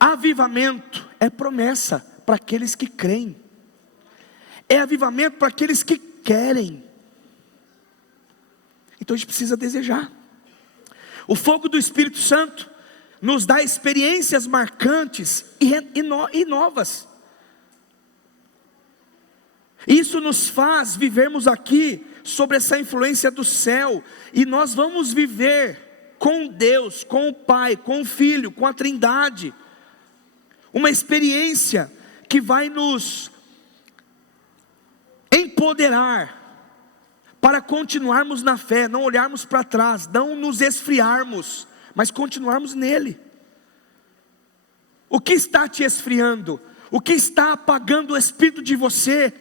avivamento é promessa para aqueles que creem, é avivamento para aqueles que querem. Então a gente precisa desejar. O fogo do Espírito Santo nos dá experiências marcantes e novas. Isso nos faz vivermos aqui sobre essa influência do céu, e nós vamos viver com Deus, com o Pai, com o Filho, com a Trindade, uma experiência que vai nos empoderar para continuarmos na fé, não olharmos para trás, não nos esfriarmos, mas continuarmos nele. O que está te esfriando? O que está apagando o espírito de você?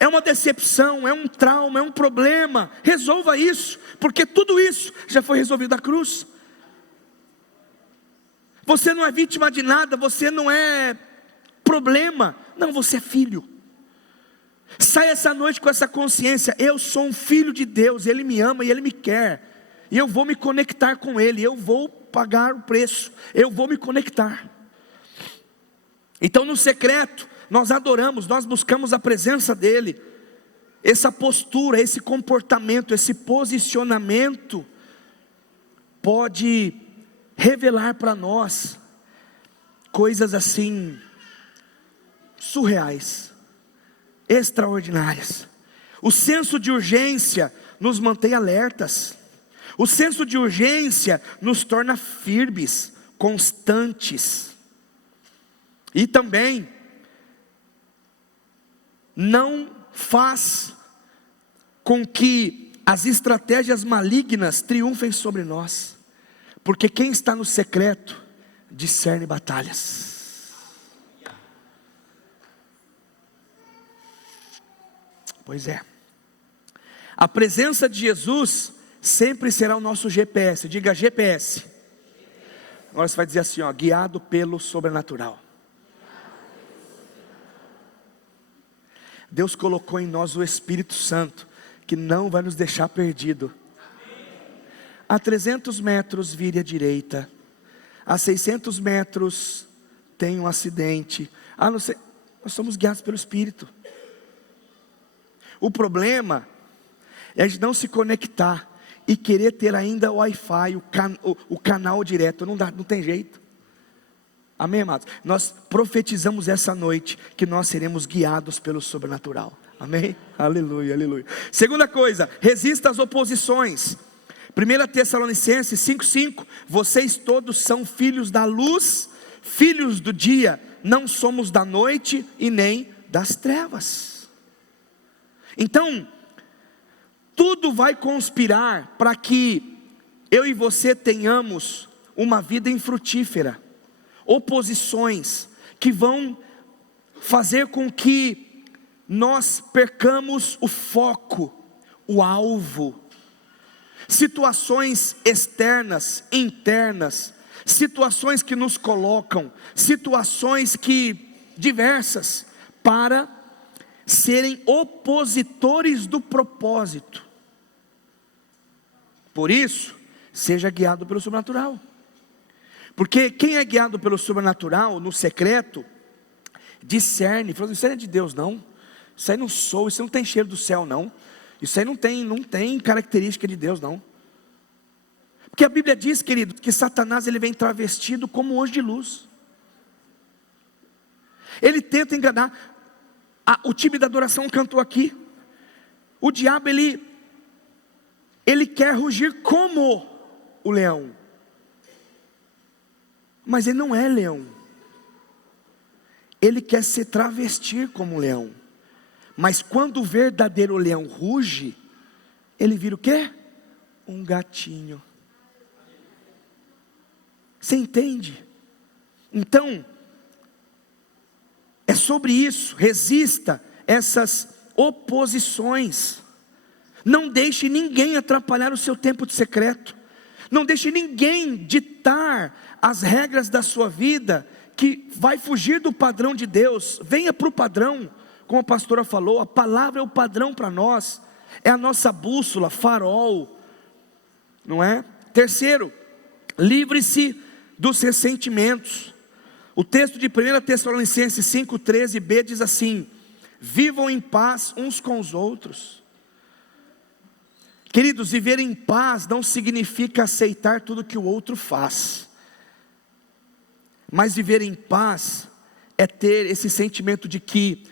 É uma decepção, é um trauma, é um problema. Resolva isso, porque tudo isso já foi resolvido na cruz. Você não é vítima de nada, você não é problema, não, você é filho. Sai essa noite com essa consciência: eu sou um filho de Deus, Ele me ama e Ele me quer, e eu vou me conectar com Ele, eu vou pagar o preço, eu vou me conectar. Então no secreto, nós adoramos, nós buscamos a presença dEle. Essa postura, esse comportamento, esse posicionamento pode revelar para nós coisas assim surreais, extraordinárias. O senso de urgência nos mantém alertas. O senso de urgência nos torna firmes, constantes. E também não faz com que as estratégias malignas triunfem sobre nós, porque quem está no secreto discerne batalhas. Pois é, a presença de Jesus sempre será o nosso GPS. Diga GPS. Agora você vai dizer assim, ó, guiado pelo sobrenatural. Deus colocou em nós o Espírito Santo, que não vai nos deixar perdido. A 300 metros vire à direita, a 600 metros tem um acidente. Nós somos guiados pelo Espírito. O problema é a gente não se conectar e querer ter ainda o Wi-Fi, o canal direto. Não dá, não tem jeito. Amém, amados? Nós profetizamos essa noite que nós seremos guiados pelo sobrenatural. Amém? Aleluia, aleluia. Segunda coisa, resista às oposições. 1 Tessalonicenses 5,5: vocês todos são filhos da luz, filhos do dia, não somos da noite e nem das trevas. Então, tudo vai conspirar para que eu e você tenhamos uma vida infrutífera, oposições que vão fazer com que nós percamos o foco, o alvo, situações externas, internas, situações que nos colocam, situações que diversas, para serem opositores do propósito. Por isso, seja guiado pelo sobrenatural. Porque quem é guiado pelo sobrenatural, no secreto, discerne, fala, isso aí não é de Deus não, isso aí não sou, isso não tem cheiro do céu não, isso aí não tem característica de Deus não. Porque a Bíblia diz, querido, que Satanás ele vem travestido como um anjo de luz. Ele tenta enganar. O time da adoração cantou aqui. O diabo ele quer rugir como o leão, mas ele não é leão. Ele quer se travestir como um leão. Mas quando o verdadeiro leão ruge, ele vira o quê? Um gatinho. Você entende? Então, é sobre isso. Resista essas oposições. Não deixe ninguém atrapalhar o seu tempo de secreto. Não deixe ninguém ditar as regras da sua vida que vai fugir do padrão de Deus. Venha para o padrão, como a pastora falou, a palavra é o padrão para nós, é a nossa bússola, farol, não é? Terceiro, livre-se dos ressentimentos. O texto de 1 Tessalonicenses 5,13b diz assim: vivam em paz uns com os outros. Queridos, viver em paz não significa aceitar tudo que o outro faz, mas viver em paz é ter esse sentimento de que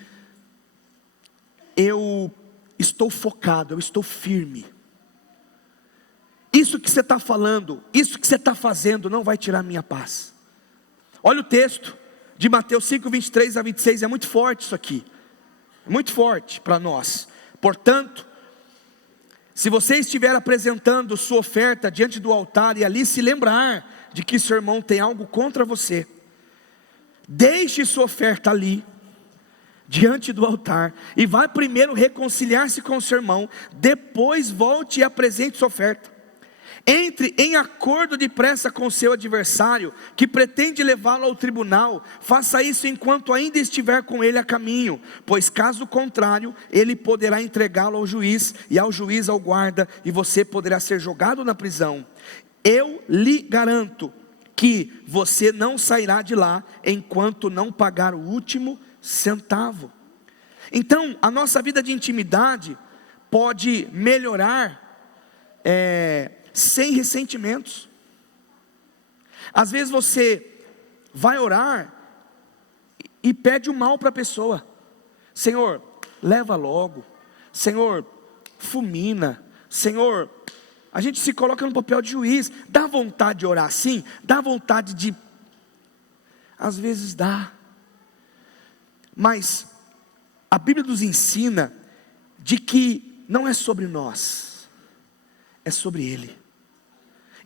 eu estou focado, eu estou firme. Isso que você está falando, isso que você está fazendo não vai tirar a minha paz. Olha o texto de Mateus 5:23-26, é muito forte isso aqui, é muito forte para nós. Portanto, se você estiver apresentando sua oferta diante do altar e ali se lembrar de que seu irmão tem algo contra você, deixe sua oferta ali, diante do altar, e vá primeiro reconciliar-se com seu irmão, depois volte e apresente sua oferta. Entre em acordo depressa com seu adversário, que pretende levá-lo ao tribunal. Faça isso enquanto ainda estiver com ele a caminho, pois caso contrário, ele poderá entregá-lo ao juiz, e ao juiz ao guarda, e você poderá ser jogado na prisão. Eu lhe garanto que você não sairá de lá, enquanto não pagar o último centavo. Então, a nossa vida de intimidade pode melhorar, sem ressentimentos. Às vezes você vai orar e pede o mal para a pessoa. Senhor, leva logo. Senhor, fulmina. Senhor, a gente se coloca no papel de juiz. Dá vontade de orar assim? Dá vontade de... Às vezes dá. Mas a Bíblia nos ensina de que não é sobre nós, é sobre Ele.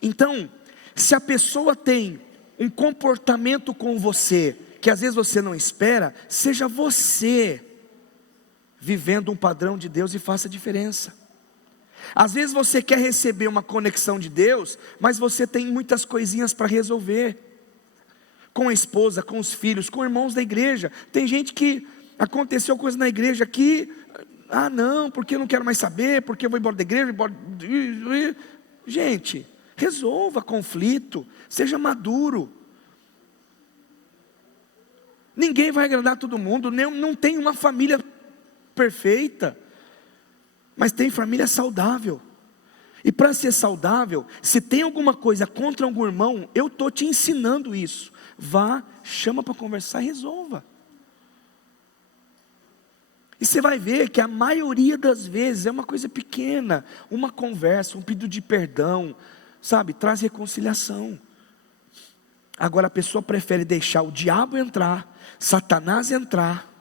Então, se a pessoa tem um comportamento com você, que às vezes você não espera, seja você vivendo um padrão de Deus e faça a diferença. Às vezes você quer receber uma conexão de Deus, mas você tem muitas coisinhas para resolver, com a esposa, com os filhos, com irmãos da igreja. Tem gente que aconteceu coisa na igreja aqui, não, porque eu não quero mais saber, porque eu vou embora da igreja, gente, resolva conflito, seja maduro. Ninguém vai agradar todo mundo, não tem uma família perfeita. Mas tem família saudável. E para ser saudável, se tem alguma coisa contra algum irmão, eu estou te ensinando isso. Vá, chama para conversar e resolva. E você vai ver que a maioria das vezes é uma coisa pequena, uma conversa, um pedido de perdão, sabe, traz reconciliação. Agora a pessoa prefere deixar o diabo entrar, Satanás entrar,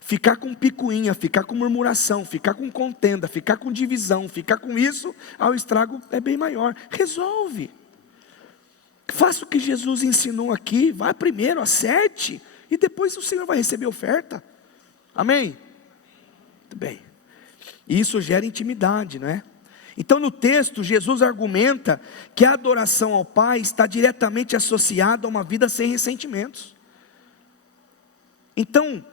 ficar com picuinha, ficar com murmuração, ficar com contenda, ficar com divisão, ficar com isso, o estrago é bem maior. Resolve. Faça o que Jesus ensinou aqui, vai primeiro, acerte, e depois o Senhor vai receber oferta. Amém? Muito bem. E isso gera intimidade, não é? Então no texto, Jesus argumenta que a adoração ao Pai está diretamente associada a uma vida sem ressentimentos. Então,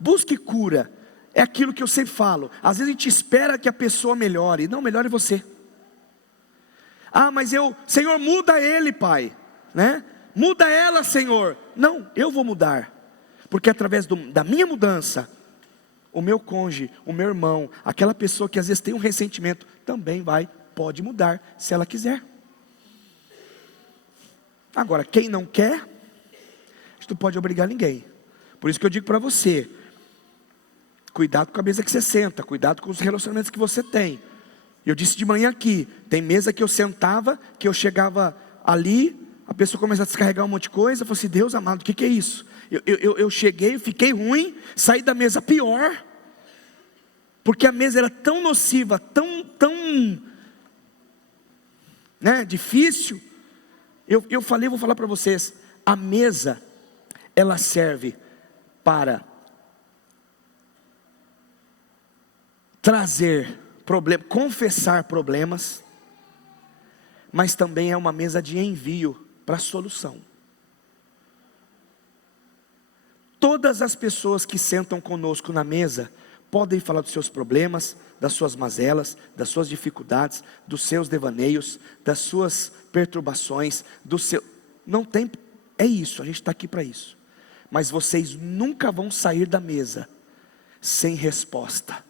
busque cura, é aquilo que eu sempre falo. Às vezes a gente espera que a pessoa melhore, não, melhore você. Mas Senhor, muda ele, Pai, né? Muda ela, Senhor. Não, eu vou mudar, porque através da minha mudança, o meu cônjuge, o meu irmão, aquela pessoa que às vezes tem um ressentimento, também pode mudar, se ela quiser. Agora, quem não quer, a gente não pode obrigar ninguém. Por isso que eu digo para você, cuidado com a mesa que você senta, cuidado com os relacionamentos que você tem. Eu disse de manhã aqui, tem mesa que eu sentava, que eu chegava ali, a pessoa começa a descarregar um monte de coisa, eu falei assim, Deus amado, o que é isso? Eu cheguei, fiquei ruim, saí da mesa pior, porque a mesa era tão nociva, tão difícil. Eu falei, vou falar para vocês, a mesa, ela serve para trazer problemas, confessar problemas, mas também é uma mesa de envio para solução. Todas as pessoas que sentam conosco na mesa podem falar dos seus problemas, das suas mazelas, das suas dificuldades, dos seus devaneios, das suas perturbações, não tem, é isso, a gente está aqui para isso. Mas vocês nunca vão sair da mesa sem resposta,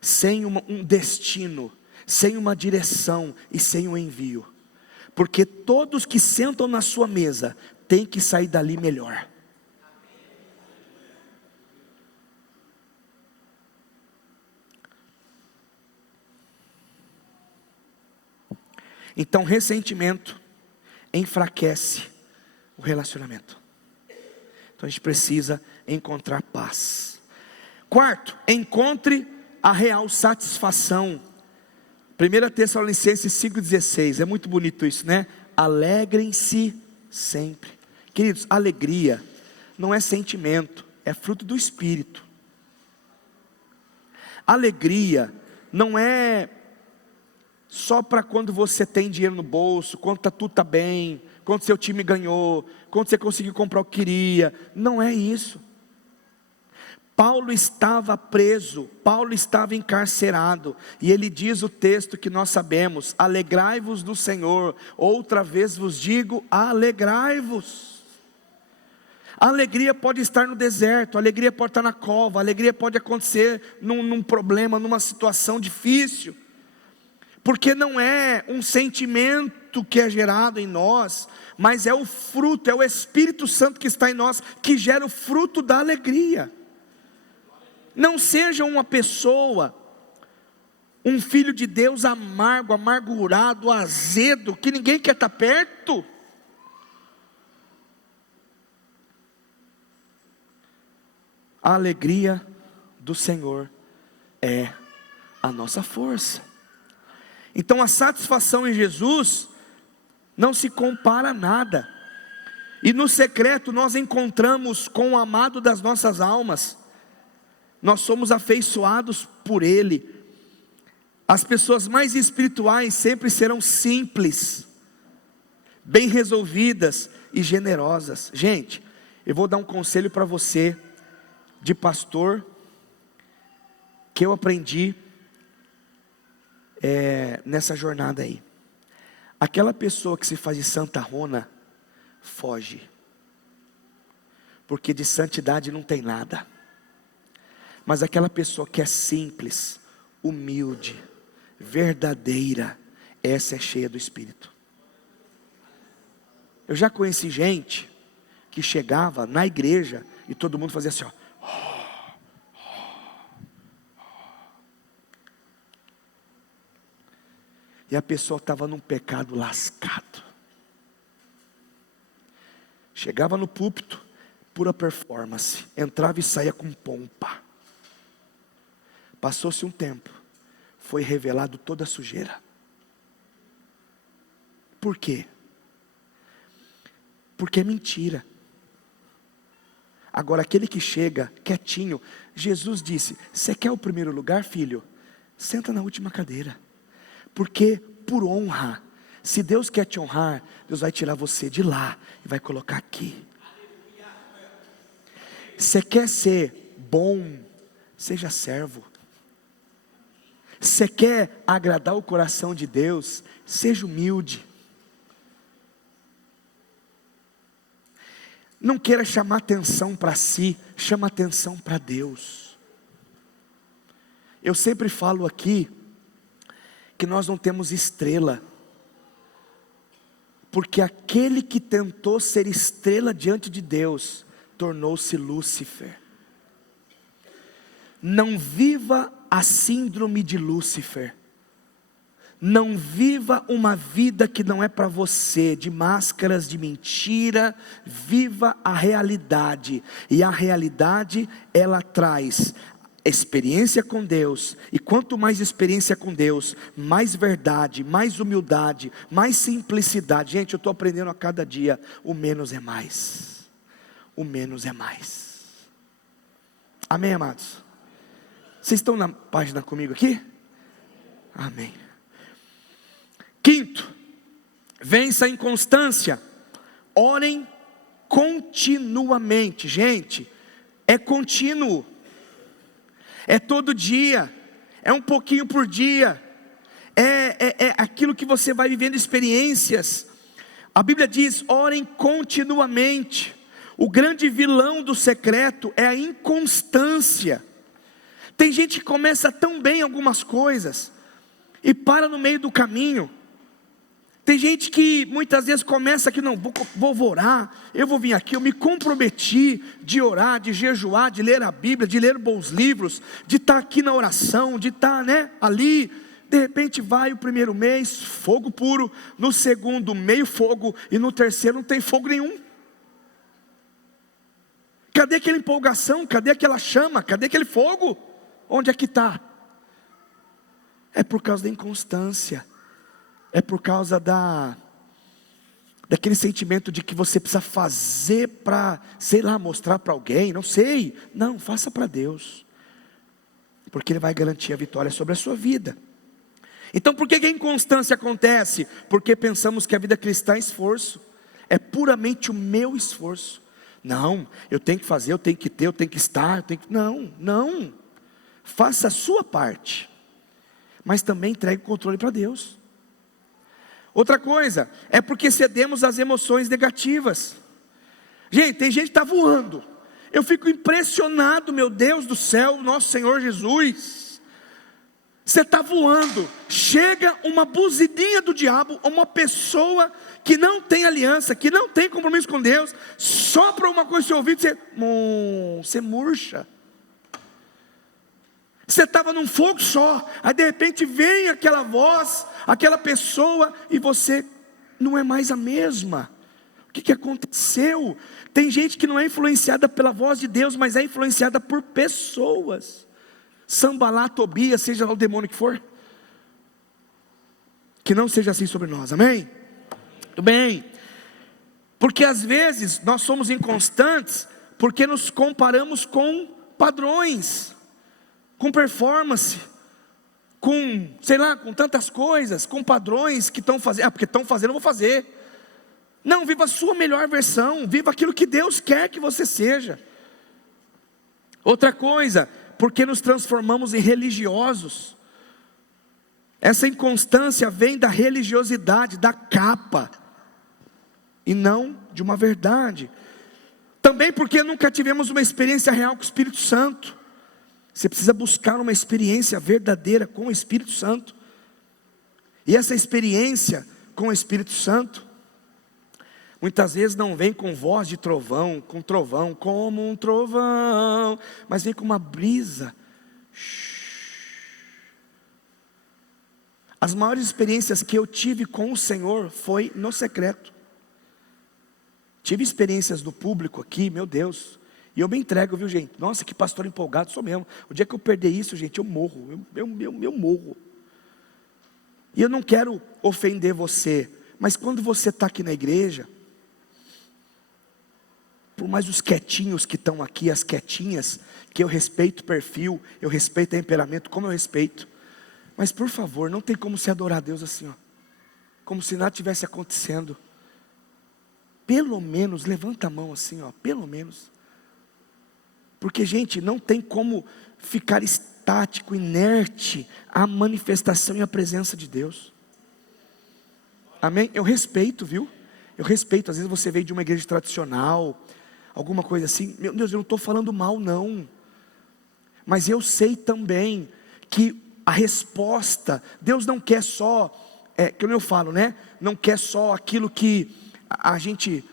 sem um destino, sem uma direção e sem um envio, porque todos que sentam na sua mesa têm que sair dali melhor. Então ressentimento enfraquece o relacionamento. Então a gente precisa encontrar paz. Quarto, encontre a real satisfação. 1 Tessalonicenses 5,16, é muito bonito isso, né? Alegrem-se sempre. Queridos, alegria não é sentimento, é fruto do Espírito. Alegria não é só para quando você tem dinheiro no bolso, quando tudo está bem, quando seu time ganhou, quando você conseguiu comprar o que queria. Não é isso. Paulo estava preso, Paulo estava encarcerado, e ele diz o texto que nós sabemos: alegrai-vos do Senhor, outra vez vos digo, alegrai-vos. A alegria pode estar no deserto, a alegria pode estar na cova, a alegria pode acontecer num problema, numa situação difícil, porque não é um sentimento que é gerado em nós, mas é o fruto, é o Espírito Santo que está em nós, que gera o fruto da alegria. Não seja uma pessoa, um filho de Deus amargo, amargurado, azedo, que ninguém quer estar perto. A alegria do Senhor é a nossa força. Então a satisfação em Jesus não se compara a nada. E no secreto nós encontramos com o amado das nossas almas. Nós somos afeiçoados por Ele. As pessoas mais espirituais sempre serão simples, bem resolvidas e generosas. Gente, eu vou dar um conselho para você, de pastor, que eu aprendi nessa jornada aí. Aquela pessoa que se faz de santarrona, foge, porque de santidade não tem nada. Mas aquela pessoa que é simples, humilde, verdadeira, essa é cheia do Espírito. Eu já conheci gente que chegava na igreja e todo mundo fazia assim, ó. E a pessoa estava num pecado lascado. Chegava no púlpito, pura performance, entrava e saía com pompa. Passou-se um tempo, foi revelado toda a sujeira. Por quê? Porque é mentira. Agora aquele que chega quietinho, Jesus disse, você quer o primeiro lugar, filho? Senta na última cadeira. Porque por honra, se Deus quer te honrar, Deus vai tirar você de lá e vai colocar aqui. Você quer ser bom, seja servo. Você quer agradar o coração de Deus, seja humilde. Não queira chamar atenção para si, chama atenção para Deus. Eu sempre falo aqui, que nós não temos estrela, porque aquele que tentou ser estrela diante de Deus, tornou-se Lúcifer. Não viva a síndrome de Lúcifer, não viva uma vida que não é para você, de máscaras, de mentira, viva a realidade, e a realidade ela traz experiência com Deus, e quanto mais experiência com Deus, mais verdade, mais humildade, mais simplicidade. Gente, eu estou aprendendo a cada dia, o menos é mais, o menos é mais. Amém, amados? Vocês estão na página comigo aqui? Amém. Quinto, vença a inconstância, orem continuamente. Gente, é contínuo, é todo dia, é um pouquinho por dia, é aquilo que você vai vivendo experiências. A Bíblia diz, orem continuamente. O grande vilão do secreto é a inconstância. Tem gente que começa tão bem algumas coisas e para no meio do caminho. Tem gente que muitas vezes começa aqui, não, vou orar, eu vou vir aqui, eu me comprometi de orar, de jejuar, de ler a Bíblia, de ler bons livros, de estar aqui na oração, de estar ali. De repente vai o primeiro mês, fogo puro, no segundo meio fogo, e no terceiro não tem fogo nenhum. Cadê aquela empolgação, cadê aquela chama, cadê aquele fogo? Onde é que está? É por causa da inconstância. É por causa daquele sentimento de que você precisa fazer para, sei lá, mostrar para alguém, não sei. Não, faça para Deus, porque Ele vai garantir a vitória sobre a sua vida. Então por que a inconstância acontece? Porque pensamos que a vida cristã é esforço, é puramente o meu esforço. Não, eu tenho que fazer, eu tenho que ter, eu tenho que estar, eu tenho que... Não, faça a sua parte, mas também entregue o controle para Deus. Outra coisa, é porque cedemos às emoções negativas. Gente, tem gente que está voando. Eu fico impressionado, meu Deus do céu, nosso Senhor Jesus. Você está voando, chega uma buzininha do diabo, uma pessoa que não tem aliança, que não tem compromisso com Deus, sopra uma coisa no seu ouvido, você murcha. Você estava num fogo só, aí de repente vem aquela voz, aquela pessoa, e você não é mais a mesma. O que aconteceu? Tem gente que não é influenciada pela voz de Deus, mas é influenciada por pessoas. Sambalá, Tobias, seja lá o demônio que for. Que não seja assim sobre nós, amém? Muito bem. Porque às vezes nós somos inconstantes, porque nos comparamos com padrões, com performance, com, sei lá, com tantas coisas, com padrões que estão fazendo, porque estão fazendo, eu vou fazer. Não, viva a sua melhor versão, viva aquilo que Deus quer que você seja. Outra coisa, porque nos transformamos em religiosos. Essa inconstância vem da religiosidade, da capa, e não de uma verdade. Também porque nunca tivemos uma experiência real com o Espírito Santo. Você precisa buscar uma experiência verdadeira com o Espírito Santo. E essa experiência com o Espírito Santo, muitas vezes não vem com voz de trovão, como um trovão, mas vem com uma brisa. As maiores experiências que eu tive com o Senhor foi no secreto. Tive experiências no público aqui, meu Deus, e eu me entrego, viu gente? Nossa, que pastor empolgado, sou mesmo. O dia que eu perder isso, gente, eu morro, eu morro. E eu não quero ofender você, mas quando você está aqui na igreja, por mais os quietinhos que estão aqui, as quietinhas, que eu respeito o perfil, eu respeito o temperamento, como eu respeito, mas por favor, não tem como se adorar a Deus assim, ó, como se nada tivesse acontecendo. Pelo menos, levanta a mão assim, ó, pelo menos. Porque gente, não tem como ficar estático, inerte à manifestação e à presença de Deus. Amém? Eu respeito, viu? Eu respeito, às vezes você veio de uma igreja tradicional, alguma coisa assim, meu Deus, eu não estou falando mal não, mas eu sei também que a resposta, Deus não quer só, que eu falo, né? Não quer só aquilo que a gente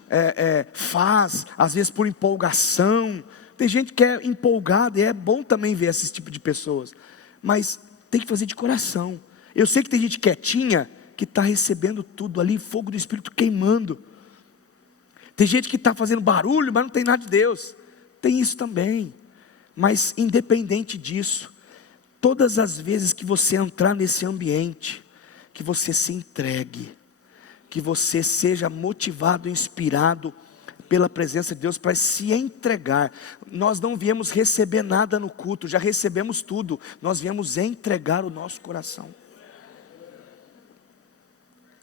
faz, às vezes por empolgação. Tem gente que é empolgada e é bom também ver esse tipo de pessoas, mas tem que fazer de coração. Eu sei que tem gente quietinha, que está recebendo tudo ali, fogo do Espírito queimando. Tem gente que está fazendo barulho, mas não tem nada de Deus. Tem isso também, mas independente disso, todas as vezes que você entrar nesse ambiente, que você se entregue, que você seja motivado, inspirado pela presença de Deus para se entregar. Nós não viemos receber nada no culto, já recebemos tudo, nós viemos entregar o nosso coração.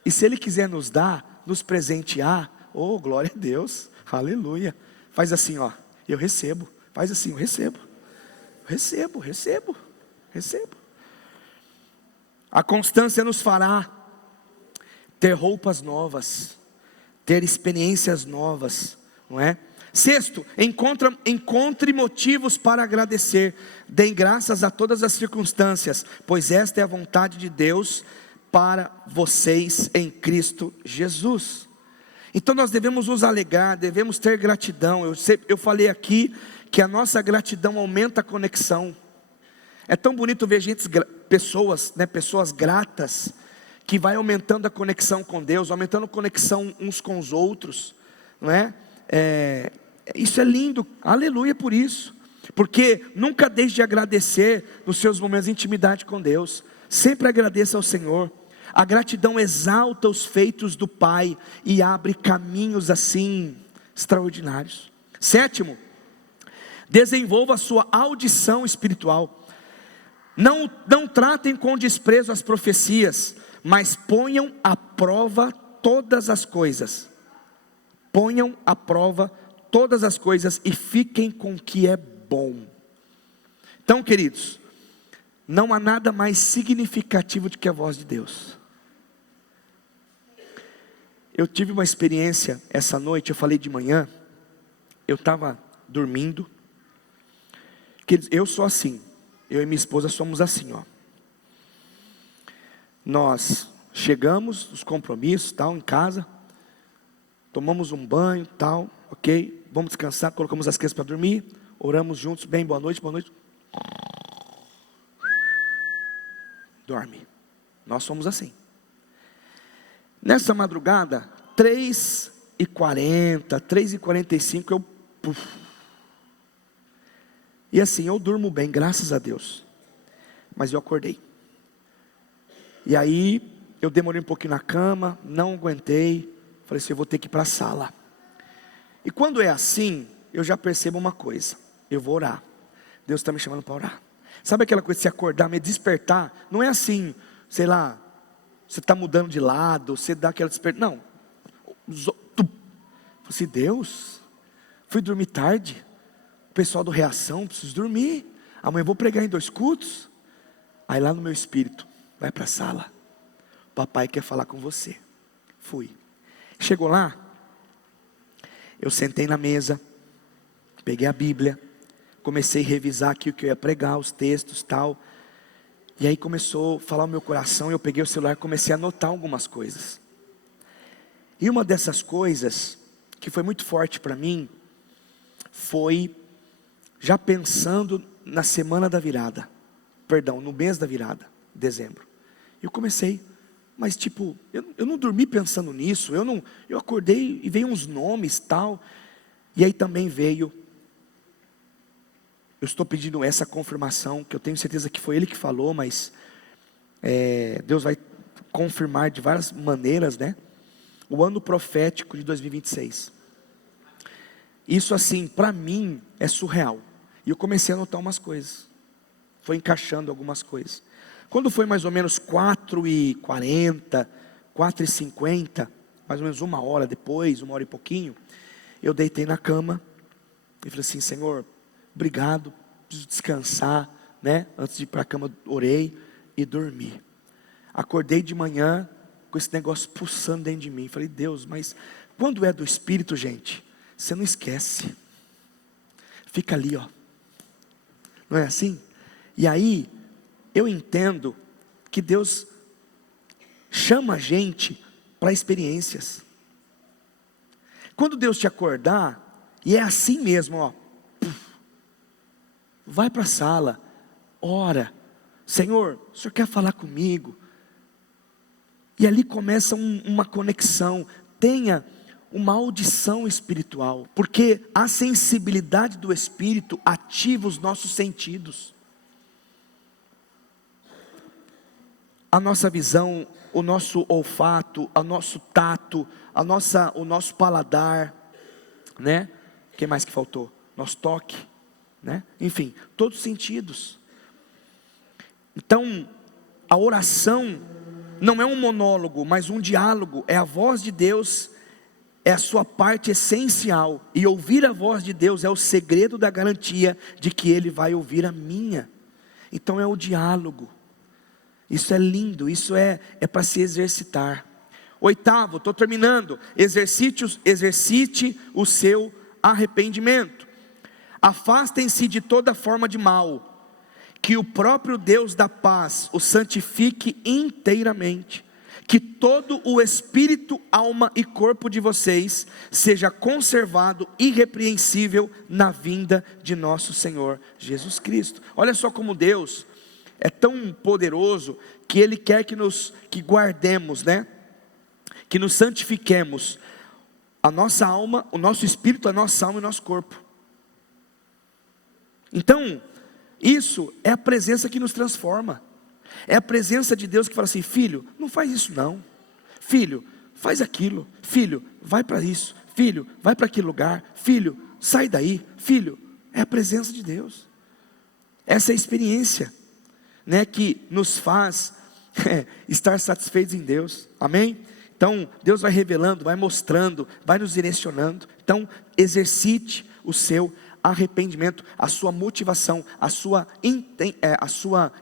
E se Ele quiser nos dar, nos presentear, oh glória a Deus, aleluia. Faz assim ó, eu recebo, faz assim, eu recebo. A constância nos fará ter roupas novas, ter experiências novas, não é? Sexto, encontre motivos para agradecer. Deem graças a todas as circunstâncias, pois esta é a vontade de Deus para vocês em Cristo Jesus. Então nós devemos nos alegrar, devemos ter gratidão. Eu falei aqui que a gratidão aumenta a conexão. É tão bonito ver pessoas gratas, que vai aumentando a conexão com Deus, aumentando a conexão uns com os outros, não é? Isso é lindo, aleluia por isso, porque nunca deixe de agradecer nos seus momentos de intimidade com Deus, sempre agradeça ao Senhor. A gratidão exalta os feitos do Pai e abre caminhos assim extraordinários. Sétimo, desenvolva a sua audição espiritual. Não tratem com desprezo as profecias, mas ponham à prova todas as coisas. Ponham à prova todas as coisas e fiquem com o que é bom. Então, queridos, não há nada mais significativo do que a voz de Deus. Eu tive uma experiência essa noite, eu falei de manhã, eu estava dormindo. Queridos, eu sou assim, eu e minha esposa somos assim, ó. Nós chegamos dos compromissos, tal, em casa, tomamos um banho, tal, ok, vamos descansar, colocamos as crianças para dormir, oramos juntos, bem, boa noite, dorme. Nós somos assim. Nessa madrugada, 3h40, 3h45, e assim, eu durmo bem, graças a Deus, mas eu acordei. E aí, eu demorei um pouquinho na cama, não aguentei, falei assim, eu vou ter que ir para a sala. E quando é assim, eu já percebo uma coisa, eu vou orar, Deus está me chamando para orar. Sabe aquela coisa de se acordar, me despertar? Não é assim, sei lá, você está mudando de lado, você dá aquela despertar, não. Falei assim, Deus, fui dormir tarde, o pessoal do Reação, preciso dormir, amanhã eu vou pregar em 2 cultos. Aí lá no meu espírito, vai para a sala, papai quer falar com você. Fui, chegou lá, eu sentei na mesa, peguei a Bíblia, comecei a revisar aqui o que eu ia pregar, os textos e tal. E aí começou a falar o meu coração, eu peguei o celular e comecei a anotar algumas coisas. E uma dessas coisas, que foi muito forte para mim, foi já pensando na semana da virada, no mês da virada, dezembro. Eu comecei, mas tipo, eu não dormi pensando nisso, eu acordei e veio uns nomes tal, e aí também veio, eu estou pedindo essa confirmação, que eu tenho certeza que foi ele que falou, mas Deus vai confirmar de várias maneiras, né? O ano profético de 2026. Isso assim, para mim, é surreal. E eu comecei a anotar umas coisas. Foi encaixando algumas coisas. Quando foi mais ou menos 4h40, 4h50, mais ou menos 1 hora depois, 1 hora e pouquinho, eu deitei na cama e falei assim: Senhor, obrigado, preciso descansar, né? Antes de ir para a cama, orei e dormi. Acordei de manhã com esse negócio pulsando dentro de mim. Falei: Deus, mas quando é do Espírito, gente, você não esquece. Fica ali, ó. Não é assim? E aí, eu entendo que Deus chama a gente para experiências. Quando Deus te acordar, e é assim mesmo, ó. Vai para a sala, ora. Senhor, o Senhor quer falar comigo? E ali começa uma conexão. Tenha uma audição espiritual, porque a sensibilidade do Espírito ativa os nossos sentidos. A nossa visão, o nosso olfato, o nosso tato, o nosso paladar, né? O que mais que faltou? Nosso toque, né? Enfim, todos os sentidos. Então, a oração não é um monólogo, mas um diálogo. É a voz de Deus, é a sua parte essencial. E ouvir a voz de Deus é o segredo da garantia de que Ele vai ouvir a minha. Então é o diálogo. Isso é lindo, isso é para se exercitar. 8º, estou terminando. Exercite o seu arrependimento. Afastem-se de toda forma de mal. Que o próprio Deus da paz o santifique inteiramente. Que todo o espírito, alma e corpo de vocês seja conservado irrepreensível na vinda de nosso Senhor Jesus Cristo. Olha só como Deus é tão poderoso que Ele quer que guardemos, né? Que nos santifiquemos a nossa alma, o nosso espírito, a nossa alma e o nosso corpo. Então, isso é a presença que nos transforma. É a presença de Deus que fala assim: filho, não faz isso não. Filho, faz aquilo. Filho, vai para isso. Filho, vai para aquele lugar. Filho, sai daí. Filho, é a presença de Deus. Essa é a experiência, né, que nos faz estar satisfeitos em Deus. Amém? Então, Deus vai revelando, vai mostrando, vai nos direcionando. Então, exercite o seu arrependimento, a sua motivação, a sua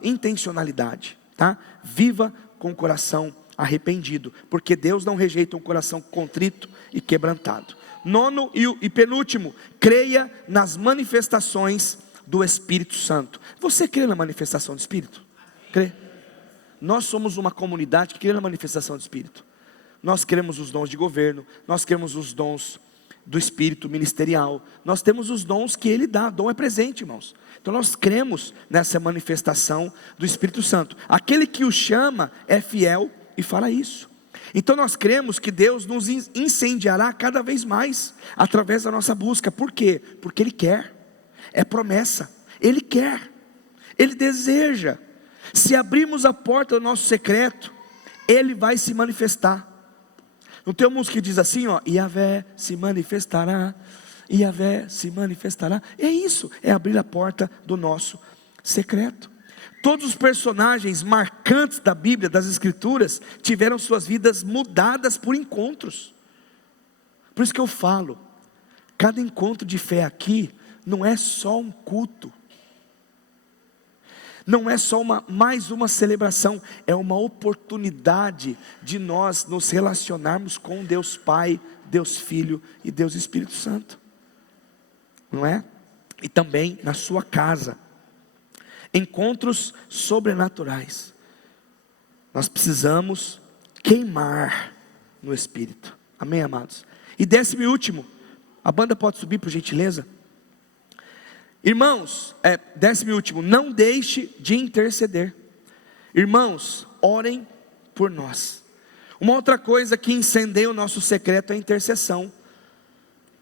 intencionalidade, tá? Viva com o coração arrependido, porque Deus não rejeita um coração contrito e quebrantado. 9º e penúltimo, creia nas manifestações do Espírito Santo. Você crê na manifestação do Espírito? Crê? Nós somos uma comunidade que crê na manifestação do Espírito. Nós queremos os dons de governo, nós queremos os dons do Espírito ministerial, nós temos os dons que Ele dá. Dom é presente, irmãos. Então nós cremos nessa manifestação do Espírito Santo. Aquele que o chama é fiel e fala isso. Então nós cremos que Deus nos incendiará cada vez mais através da nossa busca. Por quê? Porque Ele quer. É promessa. Ele quer. Ele deseja. Se abrirmos a porta do nosso secreto, Ele vai se manifestar. Não tem uma música que diz assim, ó: Yahvé se manifestará, Yahvé se manifestará. É isso, é abrir a porta do nosso secreto. Todos os personagens marcantes da Bíblia, das Escrituras, tiveram suas vidas mudadas por encontros. Por isso que eu falo, cada encontro de fé aqui não é só um culto, não é só mais uma celebração, é uma oportunidade de nós nos relacionarmos com Deus Pai, Deus Filho e Deus Espírito Santo, não é? e também na sua casa. Encontros sobrenaturais. Nós precisamos queimar no Espírito. Amém, amados? E 10º e último, a banda pode subir por gentileza? Irmãos, 10º e último, não deixe de interceder. Irmãos, orem por nós. Uma outra coisa que incendeia o nosso secreto é a intercessão.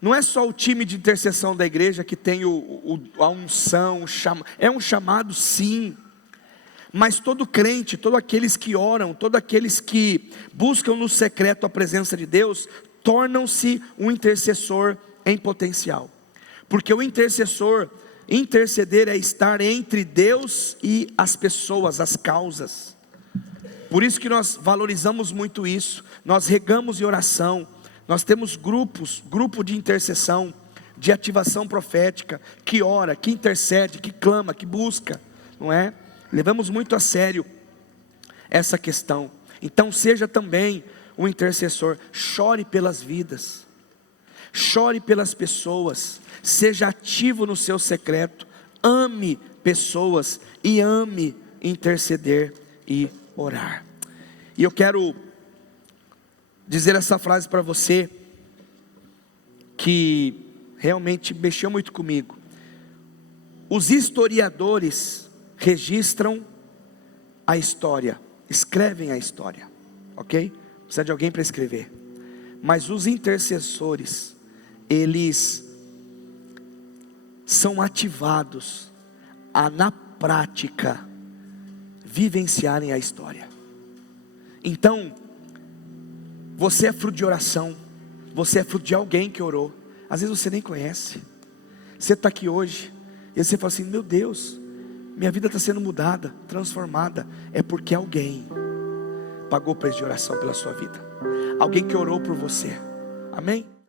Não é só o time de intercessão da igreja que tem a unção, é um chamado sim, mas todo crente, todos aqueles que oram, todos aqueles que buscam no secreto a presença de Deus, tornam-se um intercessor em potencial, porque o intercessor, interceder é estar entre Deus e as pessoas, as causas. Por isso que nós valorizamos muito isso, nós regamos em oração. Nós temos grupo de intercessão, de ativação profética, que ora, que intercede, que clama, que busca, não é? Levamos muito a sério essa questão. Então seja também um intercessor, chore pelas vidas, chore pelas pessoas, seja ativo no seu secreto, ame pessoas e ame interceder e orar. E eu quero dizer essa frase para você, que realmente mexeu muito comigo. Os historiadores registram a história, escrevem a história, ok? Precisa de alguém para escrever. Mas os intercessores, eles são ativados a, na prática, vivenciarem a história. Então, você é fruto de oração, você é fruto de alguém que orou. Às vezes você nem conhece. Você está aqui hoje e você fala assim: meu Deus, minha vida está sendo mudada, transformada. É porque alguém pagou o preço de oração pela sua vida, alguém que orou por você. Amém?